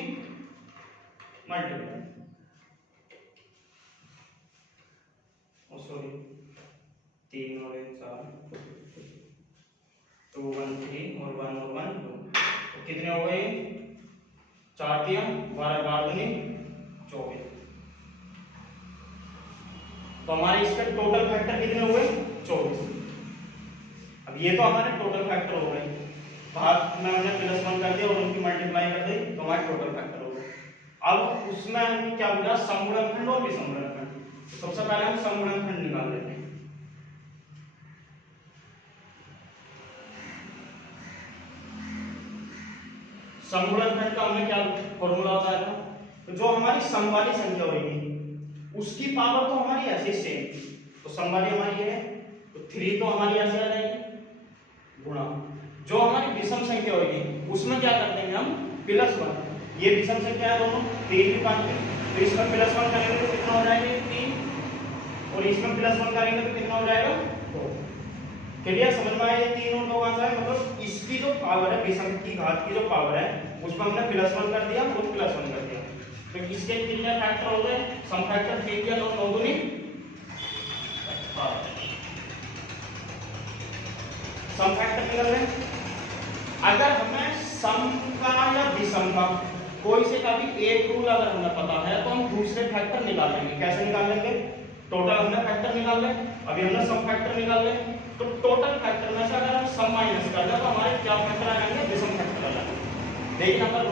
मल्टीप्लाई, सॉरी 3 और 1 4, 2 1 3 और 1 और 1 2। तो कितने हो गए 4 3 12 12 24। तो हमारे इसके टोटल फैक्टर कितने हुए 24। अब ये तो हमारे टोटल फैक्टर हो गए, भाग में हमने +1 कर दिया और उनकी मल्टीप्लाई कर दी तो हमारे टोटल फैक्टर हो गए। अब उसमें हमने क्या बोला सम गुणनखंड और विषम गुणनखंड। सबसे पहले हम सम गुणनखंड निकाल लेते हैं। सम गुणनखंड का हमने क्या फॉर्मूला बताया था, तो जो हमारी सम वाली संख्या होगी उसकी पावर तो हमारी ऐसे सेम, तो सम वाली हमारी है तो 3 तो हमारी ऐसे आ जाएगी गुणा जो हमारी विषम संख्या होगी उसमें क्या कर देंगे हम +1। ये विषम संख्या है दोनों 3 भी 5 तो इसमें +1 करेंगे तो कितना हो जाएगा 3 और इसमें +1 करेंगे तो कितना हो जाएगा 2। क्लियर समझ में आया ये 3 और 2 कहां है, मतलब इसकी जो पावर है विषम की घात की जो पावर है उसमें हमने +1 कर दिया और +1 कर दिया। तो इसके कितने फैक्टर हो गए सम फैक्टर 3 के 9 9 दूनी 18। सम फैक्टर निकल रहे हैं। अगर हमें सम का या विषम का कोई से का भी एक रूल अगर हमें पता है तो हम दूसरे फैक्टर निकाल लेंगे। कैसे निकाल लेंगे? टोटल हमने फैक्टर निकाल ले, अभी हमने सम फैक्टर निकाल ले, तो टोटल फैक्टर में से अगर हम सम माइनस कर दें तो हमारे क्या फैक्टर आ जाएंगे? विषम फैक्टर आ जाएंगे। लेकिन अगर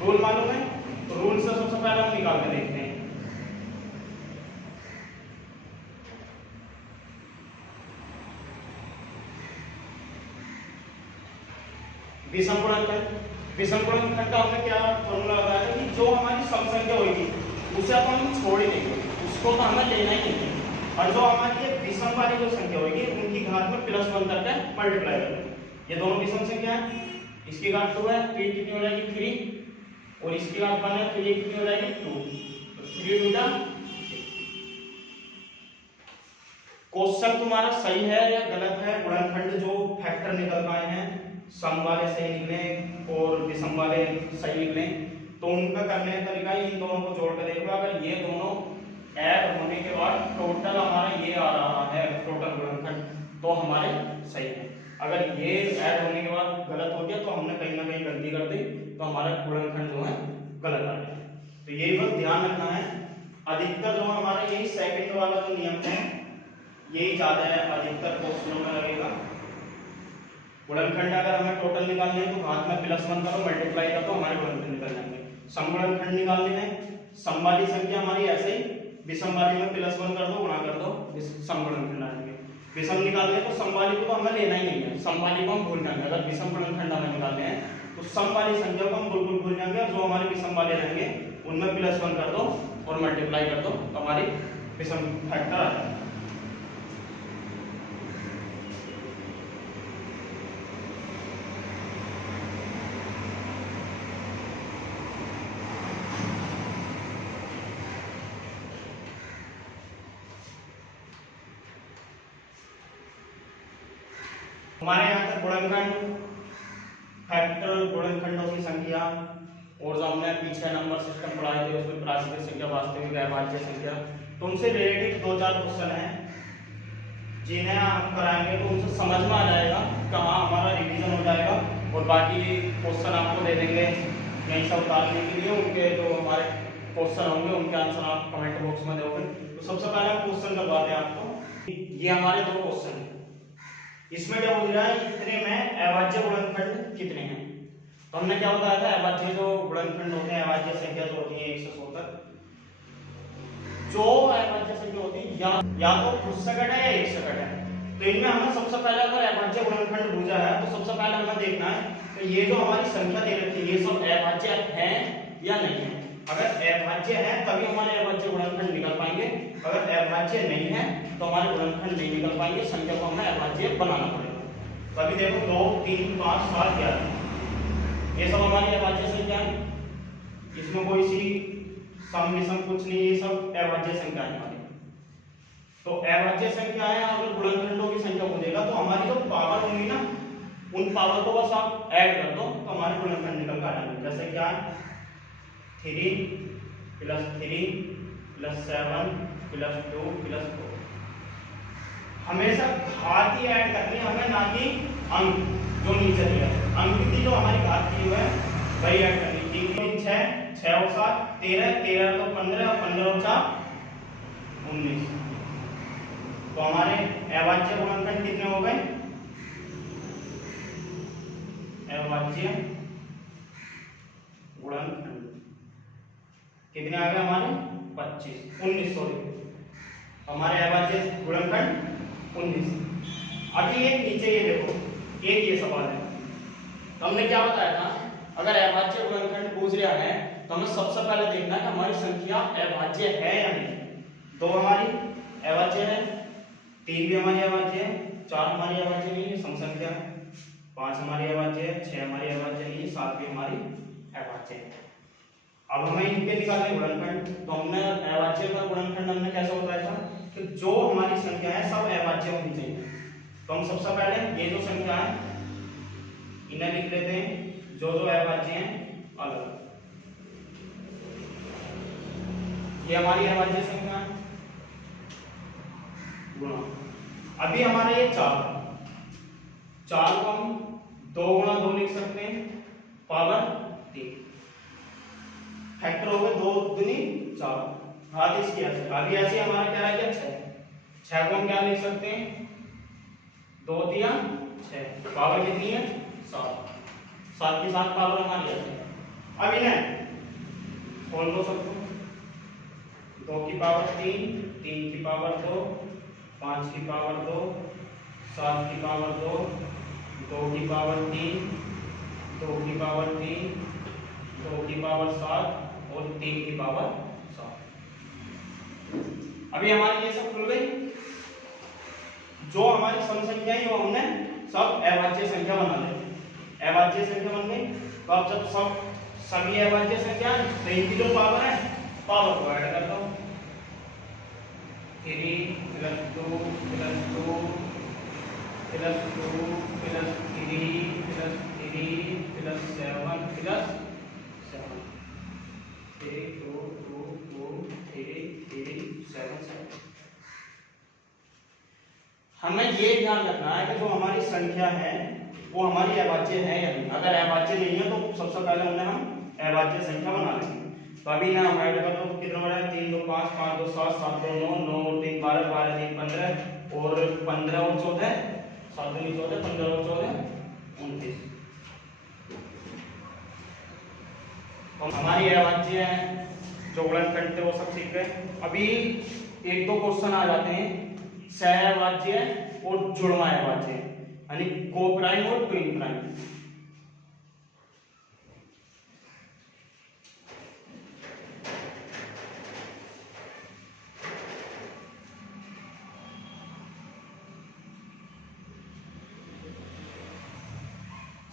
रूल मालूम है तो रूल से सबसे पहले हम निकाल के देखते हैं। विषम गुणनखंड, विषम गुणनखंड का हमने क्या फॉर्मूला बताया था कि जो हमारी सम संख्या होगी उसे अपन हम छोड़ ही देंगे, उसको तो हमें लेना ही नहीं है, और जो हमारी ये विषम वाली जो संख्या होगी उनकी घात में +1 करके मल्टीप्लाई कर देंगे। ये दोनों विषम संख्या है, इसकी घात 2 है तो ये कितनी हो जाएगी? 3, और इसकी घात 1 है तो ये कितनी हो जाएगी? 2। तो 3 2 क्वेश्चन तुम्हारा सही है या गलत है? गुणनखंड जो फैक्टर निकल पाए हैं सम वाले सही निकले और विषम वाले सही निकले, तो उनका करने का तरीका इन दोनों को जोड़ कर देखो। अगर ये दोनों ऐड होने के बाद टोटल हमारा ये आ रहा है टोटल गुणनखंड, तो हमारे सही है। अगर ये ऐड होने के बाद गलत हो गया तो हमने कहीं ना कहीं गलती कर दी, तो हमारा गुणनखंड जो है गलत आ गया। तो यही बस ध्यान रखना है। अधिकतर जो हमारा यही सेकंड वाला जो नियम है यही ज्यादा है, अधिकतर क्वेश्चनों में लगेगा। गुणनखंड अगर हमें टोटल निकालने है तो घात में +1 करो, मल्टीप्लाई करो, तो हमारे गुणनखंड निकल जाएंगे। सम गुणनखंड निकालने हैं, सम वाली संख्या हमारी ऐसे ही विषम वाली में +1 कर दो, गुणा कर दो, सम गुणनखंड आ जाएंगे। विषम निकालने तो सम वाली को तो हमें लेना ही नहीं है, सम वाली को हम भूल जाएंगे। अगर विषम गुणनखंड हमें निकालने हैं तो सम वाली संख्या को हम बिल्कुल भूल जाएंगे, और जो हमारे विषम वाले रहेंगे उनमें +1 कर दो और मल्टीप्लाई कर दो, तो हमारी विषम फैक्टर आ जाएगा। हमारे यहाँ तक गुणनखंड, फैक्टर, गुणनखंडों की संख्या, और जो हमने पीछे नंबर सिस्टम पढ़ाए थे उसमें प्राचीन संख्या, वास्तविक, अभाज्य संख्या, तो उनसे रिलेटेड 2-4 क्वेश्चन हैं जिन्हें हम कराएंगे तो उनसे समझ में आ जाएगा, कहाँ हमारा रिवीजन हो जाएगा। और बाकी क्वेश्चन आपको दे देंगे यहीं से उतारने के लिए, उनके जो हमारे क्वेश्चन होंगे उनके आंसर आप कमेंट बॉक्स में दोगे। तो सबसे पहले हम क्वेश्चन करवाते हैं आपको। ये हमारे 2 क्वेश्चन है, इसमें क्या पूछ रहा है इतने में अभाज्य गुणनखंड कितने हैं। तो हमने क्या बताया था, अभाज्य जो गुणनखंड होते हैं, अभाज्य संख्या जो होती है 1 से 100 तक, जो अभाज्य संख्या होती है या तो खुद से घटे या 1 से घटे। तो इनमें हमें सबसे पहले अगर अभाज्य गुणनखंड पूछा है तो सबसे पहले हमें देखना है तो ये जो हमारी संख्या दे रखी है ये सब अभाज्य है या नहीं है। अगर अभाज्य है तभी हमारे अभाज्य गुणनखंड निकल पाएंगे, अगर अभाज्य नहीं है तो हमारे गुणनखंड नहीं निकल पाएंगे, संख्या को हमें अभाज्य बनाना पड़ेगा। तो अभी देखो 2 3 5 7 11 ये सब हमारी अभाज्य संख्या है, इसमें कोई सी सम विषम कुछ नहीं, ये सब अभाज्य संख्या है हमारी। तो अभाज्य संख्या है, अगर गुणनखंडों की संख्या पूछेगा तो हमारी जो पावर होंगी ना उन पावर को बस आप ऐड कर दो तो हमारे गुणनखंड निकल कर आ जाएंगे। जैसे क्या है 3 + 3 + 7 + 2 + 4। हमेशा घात ही ऐड करनी है हमें, ना कि अंक जो नीचे दिया है। अंक की जो हमारी घात की है वही ऐड करनी। 3 3 6 6 और 7 13 13 तो 15 और 15 और 4 19। तो हमारे अभाज्य गुणनखंड कितने हो गए? अभाज्य गुणनखंड कितने आ गए हमारे? 25 19 सॉरी, हमारे अभाज्य गुणनखंड 19। अभी एक नीचे ये देखो, एक ये सवाल है, तो हमने क्या बताया था अगर अभाज्य गुणनखंड पूछ रहा है तो हमें सबसे पहले देखना है कि हमारी संख्या अभाज्य है या नहीं। 2 हमारी अभाज्य है, 3 भी हमारी अभाज्य है, 4 हमारी अभाज्य नहीं है, सम संख्या है, 5 हमारी अभाज्य है, 6 हमारी अभाज्य नहीं है, 7 भी हमारी अभाज्य है। अब हमें इनके निकालने गुणनखंड, तो हमने अभाज्य का गुणनखंड हमने कैसे बताया था कि जो हमारी संख्या है सब अभाज्य होनी चाहिए। तो हम सबसे पहले ये जो संख्या है इन्हें लिख लेते हैं, जो जो अभाज्य हैं अलग। ये हमारी अभाज्य संख्या है गुणा, अभी हमारा ये 4 को हम 2 × 2 लिख सकते हैं पावर 3। फैक्टर हो गए 2 दूनी 4, घात इसकी ऐसे। अभी ऐसे हमारा क्या रह गया 6, 6 को हम क्या लिख सकते हैं 2 दिया 6, पावर कितनी है 7, 7 के साथ पावर हमारी ऐसे। अब इन्हें खोल लो सबको, 2 की पावर 3, 3 की पावर 2, 5 की पावर 2, 7 की पावर 2, 2 की पावर 3, 2 की पावर 3, 2 की पावर 7 और 3 की पावर 7। अभी हमारी ये सब खुल गई। जो हमारी सम संख्या है वो हमने सब अभाज्य संख्या बना ली। अभाज्य संख्या बन गई। तो अब जब सब सभी अभाज्य संख्या है तो इनकी जो पावर है पावर को ऐड करता हूँ, 3 + 2 + 2 + 2 + 3 + 3 + 7 + 7, 1 2 2 2 3 3 7 7। हमें ये ध्यान रखना है कि जो हमारी संख्या है वो हमारी अभाज्य है या नहीं। अगर अभाज्य नहीं है तो सबसे पहले उन्हें हम अभाज्य संख्या बना लेंगे। तो अभी ना हम ऐड कर दो तो कितना बड़ा है 3 2 5 5 2 7 7 2 9 9 और 3 12 12 3 15 और 15 और 14 7 2 14 15 और 14 29। तो हमारी अभाज्य है जो गुणनखंड थे वो सब सीख गए। अभी 1-2 क्वेश्चन आ जाते हैं सहअभाज्य और जुड़वा अभाज्य, यानी को प्राइम और ट्विन प्राइम।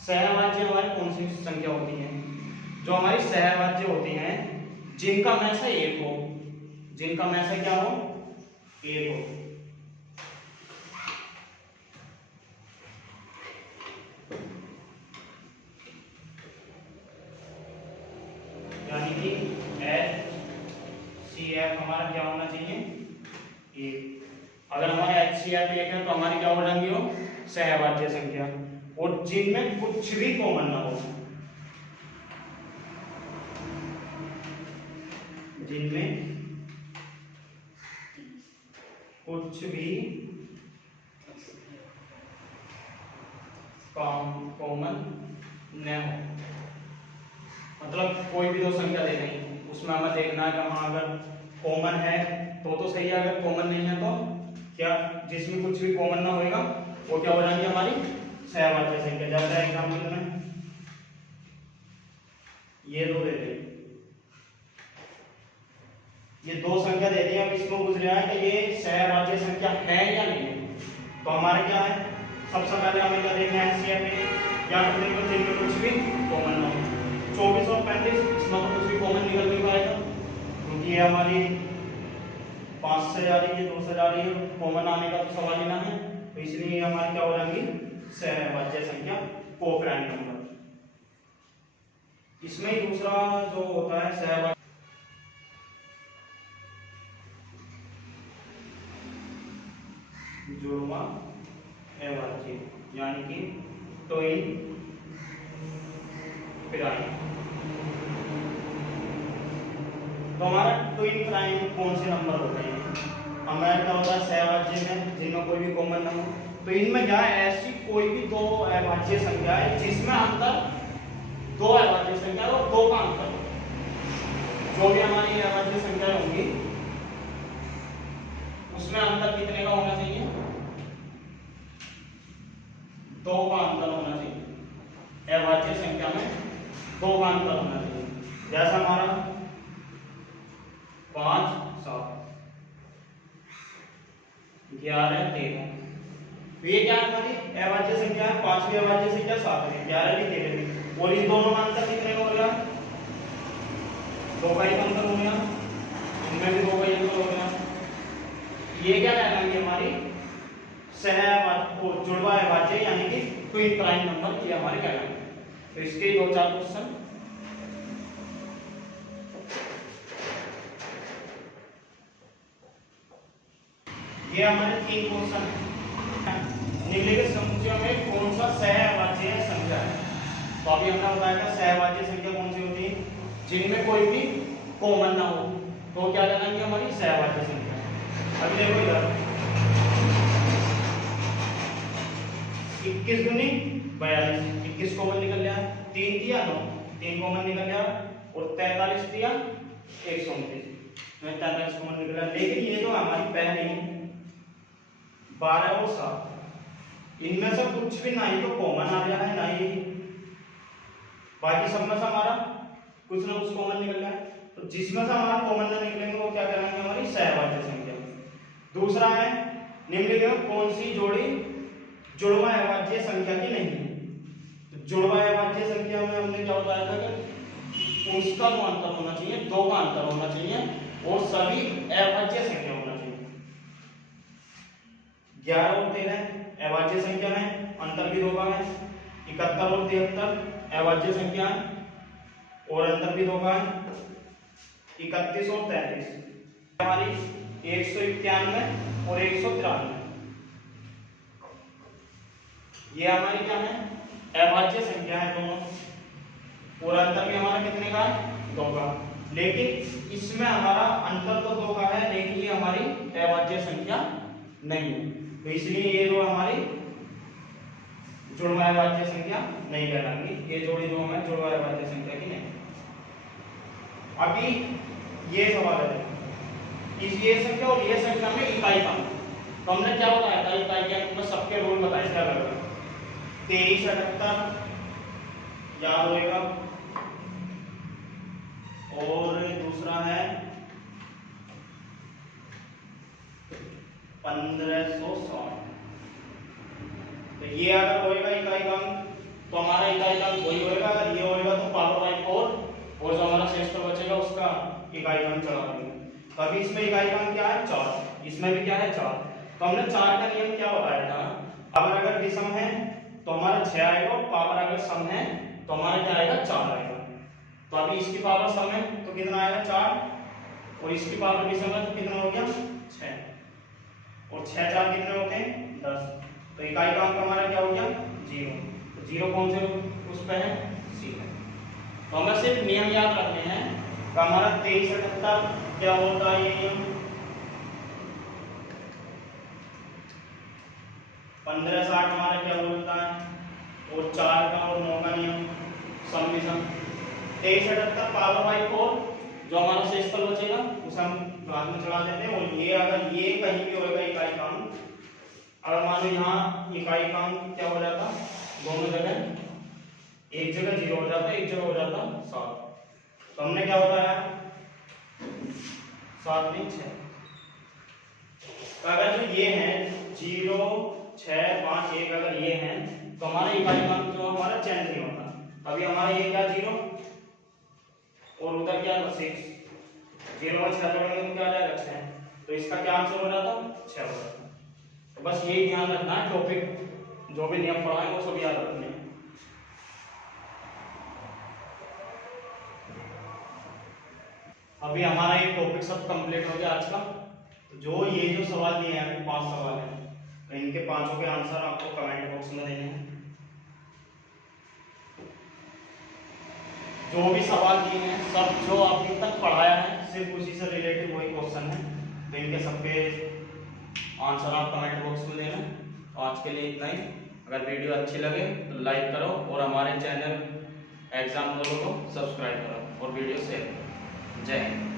सहअभाज्य हमारी कौन सी संख्या होती है? जो हमारी सहअभाज्य होती हैं जिनका मैसा 1 हो, जिनका मैसा क्या हो 1 हो। यानी कि HCF हमारा क्या होना चाहिए 1। अगर हमारा HCF 1 है तो हमारी क्या हो जाएंगी वो सहअभाज्य संख्या, और जिनमें कुछ भी कॉमन ना हो, जिनमें कुछ भी कॉमन न हो, मतलब कोई भी दो संख्या दे देंगे उसमें हमें देखना है कि हाँ अगर कॉमन है तो सही है, अगर कॉमन नहीं है तो क्या जिसमें कुछ भी कॉमन ना होएगा वो क्या हो जाएगी हमारी सहअभाज्य संख्या। जैसे एग्जांपल में ये दो दे दें, ये दो संख्या दे दी। अब इसको पूछ रहा है कि ये सहअभाज्य संख्या है या नहीं है। तो हमारे क्या है सबसे पहले हमें क्या देखना है HCF में, या फिर देखो जिनमें कुछ भी कॉमन ना हो। 24 और 35 इसमें तो कुछ भी कॉमन निकल नहीं पाएगा क्योंकि ये हमारी 5 से जा रही है 2 से जा रही है, कॉमन आने का तो सवाल ही ना है। तो इसलिए हमारी क्या हो जाएगी सहअभाज्य संख्या कोप्राइम नंबर। इसमें ही दूसरा जो होता है सहअभाज्य जुड़वा अभाज्य, यानी कि ट्विन प्राइम। तो हमारा ट्विन प्राइम कौन से नंबर होते हैं? हमारा क्या होता है सहअभाज्य में जिनमें कोई भी कॉमन ना हो। तो इनमें क्या है ऐसी कोई भी दो अभाज्य संख्या है जिसमें अंतर दो अभाज्य संख्या और दो का अंतर, जो भी हमारी अभाज्य संख्या होंगी उसमें अंतर कितने का होना चाहिए 2 का अंतर होना चाहिए। अभाज्य संख्या में 2 का अंतर होना चाहिए। जैसा हमारा 5 7 11 13, तो ये क्या है हमारी अभाज्य संख्या है। 5 की अभाज्य संख्या 7 है, 11 की 13 की, और इन दोनों का अंतर कितने का हो गया 2 का ही अंतर हो गया, इनमें भी 2 का ही अंतर हो गया। ये क्या कहलाएंगे हमारी सहअभाज्य जुड़वा अभाज्य, यानी कि ट्विन प्राइम नंबर ये हमारे कहलाएंगे। तो इसके 2-4 क्वेश्चन ये हमारे 3 क्वेश्चन है। निम्नलिखित समुच्चयों में कौन सा सहअभाज्य संख्या है? तो अभी हमने बताया था सहअभाज्य संख्या कौन सी होती है जिनमें कोई भी कॉमन ना हो, तो क्या कहलाएंगे हमारी सहवाच्य संख्या। अभी देखो इधर 21 दूनी 42, 21 कॉमन निकल गया, 3 दिया 9, 3 कॉमन निकल गया, और 43 दिया 129, 43 कॉमन निकल गया। लेकिन ये जो हमारी पहली 12 और 7, इनमें से कुछ भी ना ही तो कॉमन आ गया है, ना ही बाकी सब में से हमारा कुछ ना कुछ कॉमन निकल गया। तो जिसमें से हमारा कॉमन ना निकलेंगे वो क्या कहलाएंगे हमारी सहवाच्य संख्या। दूसरा है निम्नलिखित में कौन सी जोड़ी जुड़वा अवाच्य संख्या की नहीं है। तो जुड़वा अवाच्य संख्या में हमने क्या बताया था कि उसका जो अंतर होना चाहिए 2 का अंतर होना चाहिए और सभी अवाच्य संख्या होना चाहिए। 11 और 13 अवाच्य संख्या में, अंतर भी 2 का है। 71 और 73 अवाच्य संख्या है और अंतर भी 2 का है। 31 और 33 हमारी 191 और 193, ये हमारी क्या है अवाच्य संख्या है दोनों, और अंतर भी हमारा कितने का है 2 का। लेकिन इसमें हमारा अंतर तो 2 का है, लेकिन ये हमारी अवाच्य संख्या नहीं है, तो इसलिए ये जो हमारी जुड़वा अवाच्य संख्या नहीं कहलाएंगी। ये जोड़ी जो है जुड़वा अवाच्य संख्या की नहीं। अभी ये सवाल है इस ये संख्या और ये संख्या में इकाई का, तो हमने क्या बताया था इकाई के अंक में सबके रोल बताए थे अलग अलग। 23 78 याद होएगा, और दूसरा है 1560। तो ये अगर होएगा इकाई का अंक तो हमारा इकाई का अंक वही होएगा, अगर ये होएगा तो पावर बाई 4 और जो हमारा शेष पर बचेगा उसका इकाई का अंक चढ़ा देंगे। तो अभी इसमें इकाई का अंक क्या है 4, इसमें भी क्या है 4। तो हमने 4 का नियम क्या बताया था, पावर अगर विषम है तो हमारा 6 आएगा, और पावर अगर सम है तो हमारा क्या आएगा 4 आएगा। तो अभी इसकी पावर सम है तो कितना आएगा 4, और इसकी पावर विषम है तो कितना हो गया 6, और 6 4 कितने होते हैं 10। तो इकाई का अंक हमारा क्या हो गया 0। तो 0 कौन से उस पे है सी है। तो हमें सिर्फ नियम याद रखने हैं कि हमारा 23 78 क्या होता है, ये नियम 1560 हमारा क्या बोलता है, और 4 का और 9 का नियम सम विषम। 23 78 पावर बाई 4 जो हमारा शेषफल बचेगा उसे हम बाद में चढ़ा देते हैं। और ये अगर ये कहीं भी होगा इकाई का अंक, अगर मान लो यहाँ इकाई का अंक क्या हो जाता दोनों जगह, एक जगह 0 हो जाता, एक जगह हो जाता 7। तो हमने क्या बताया 7 में 6। तो अगर जो ये है 0 6 5 1 अगर ये है तो हमारा इकाई का अंक जो हमारा चेंज नहीं होता। अभी हमारा ये क्या 0 और उधर क्या 6, 0 और 6 जोड़ेंगे तो क्या आ जाएगा 6। तो इसका क्या आंसर हो जाता 6 हो जाता। तो बस यही ध्यान रखना है, टॉपिक जो भी नियम पढ़ाएंगे वो सब याद रखने हैं। अभी हमारा ये टॉपिक सब कंप्लीट हो गया आज का। जो ये जो सवाल दिए हैं अभी 5 सवाल हैं, तो इनके 5 के आंसर आपको कमेंट बॉक्स में देने हैं। जो भी सवाल दिए हैं सब जो अभी तक पढ़ाया है सिर्फ उसी से रिलेटेड वही क्वेश्चन है, तो इनके सबके आंसर आप कमेंट बॉक्स में देना। तो आज के लिए इतना ही। अगर वीडियो अच्छी लगे तो लाइक करो और हमारे चैनल एग्जाम दोनों को सब्सक्राइब करो और वीडियो शेयर करो। जय हिंद।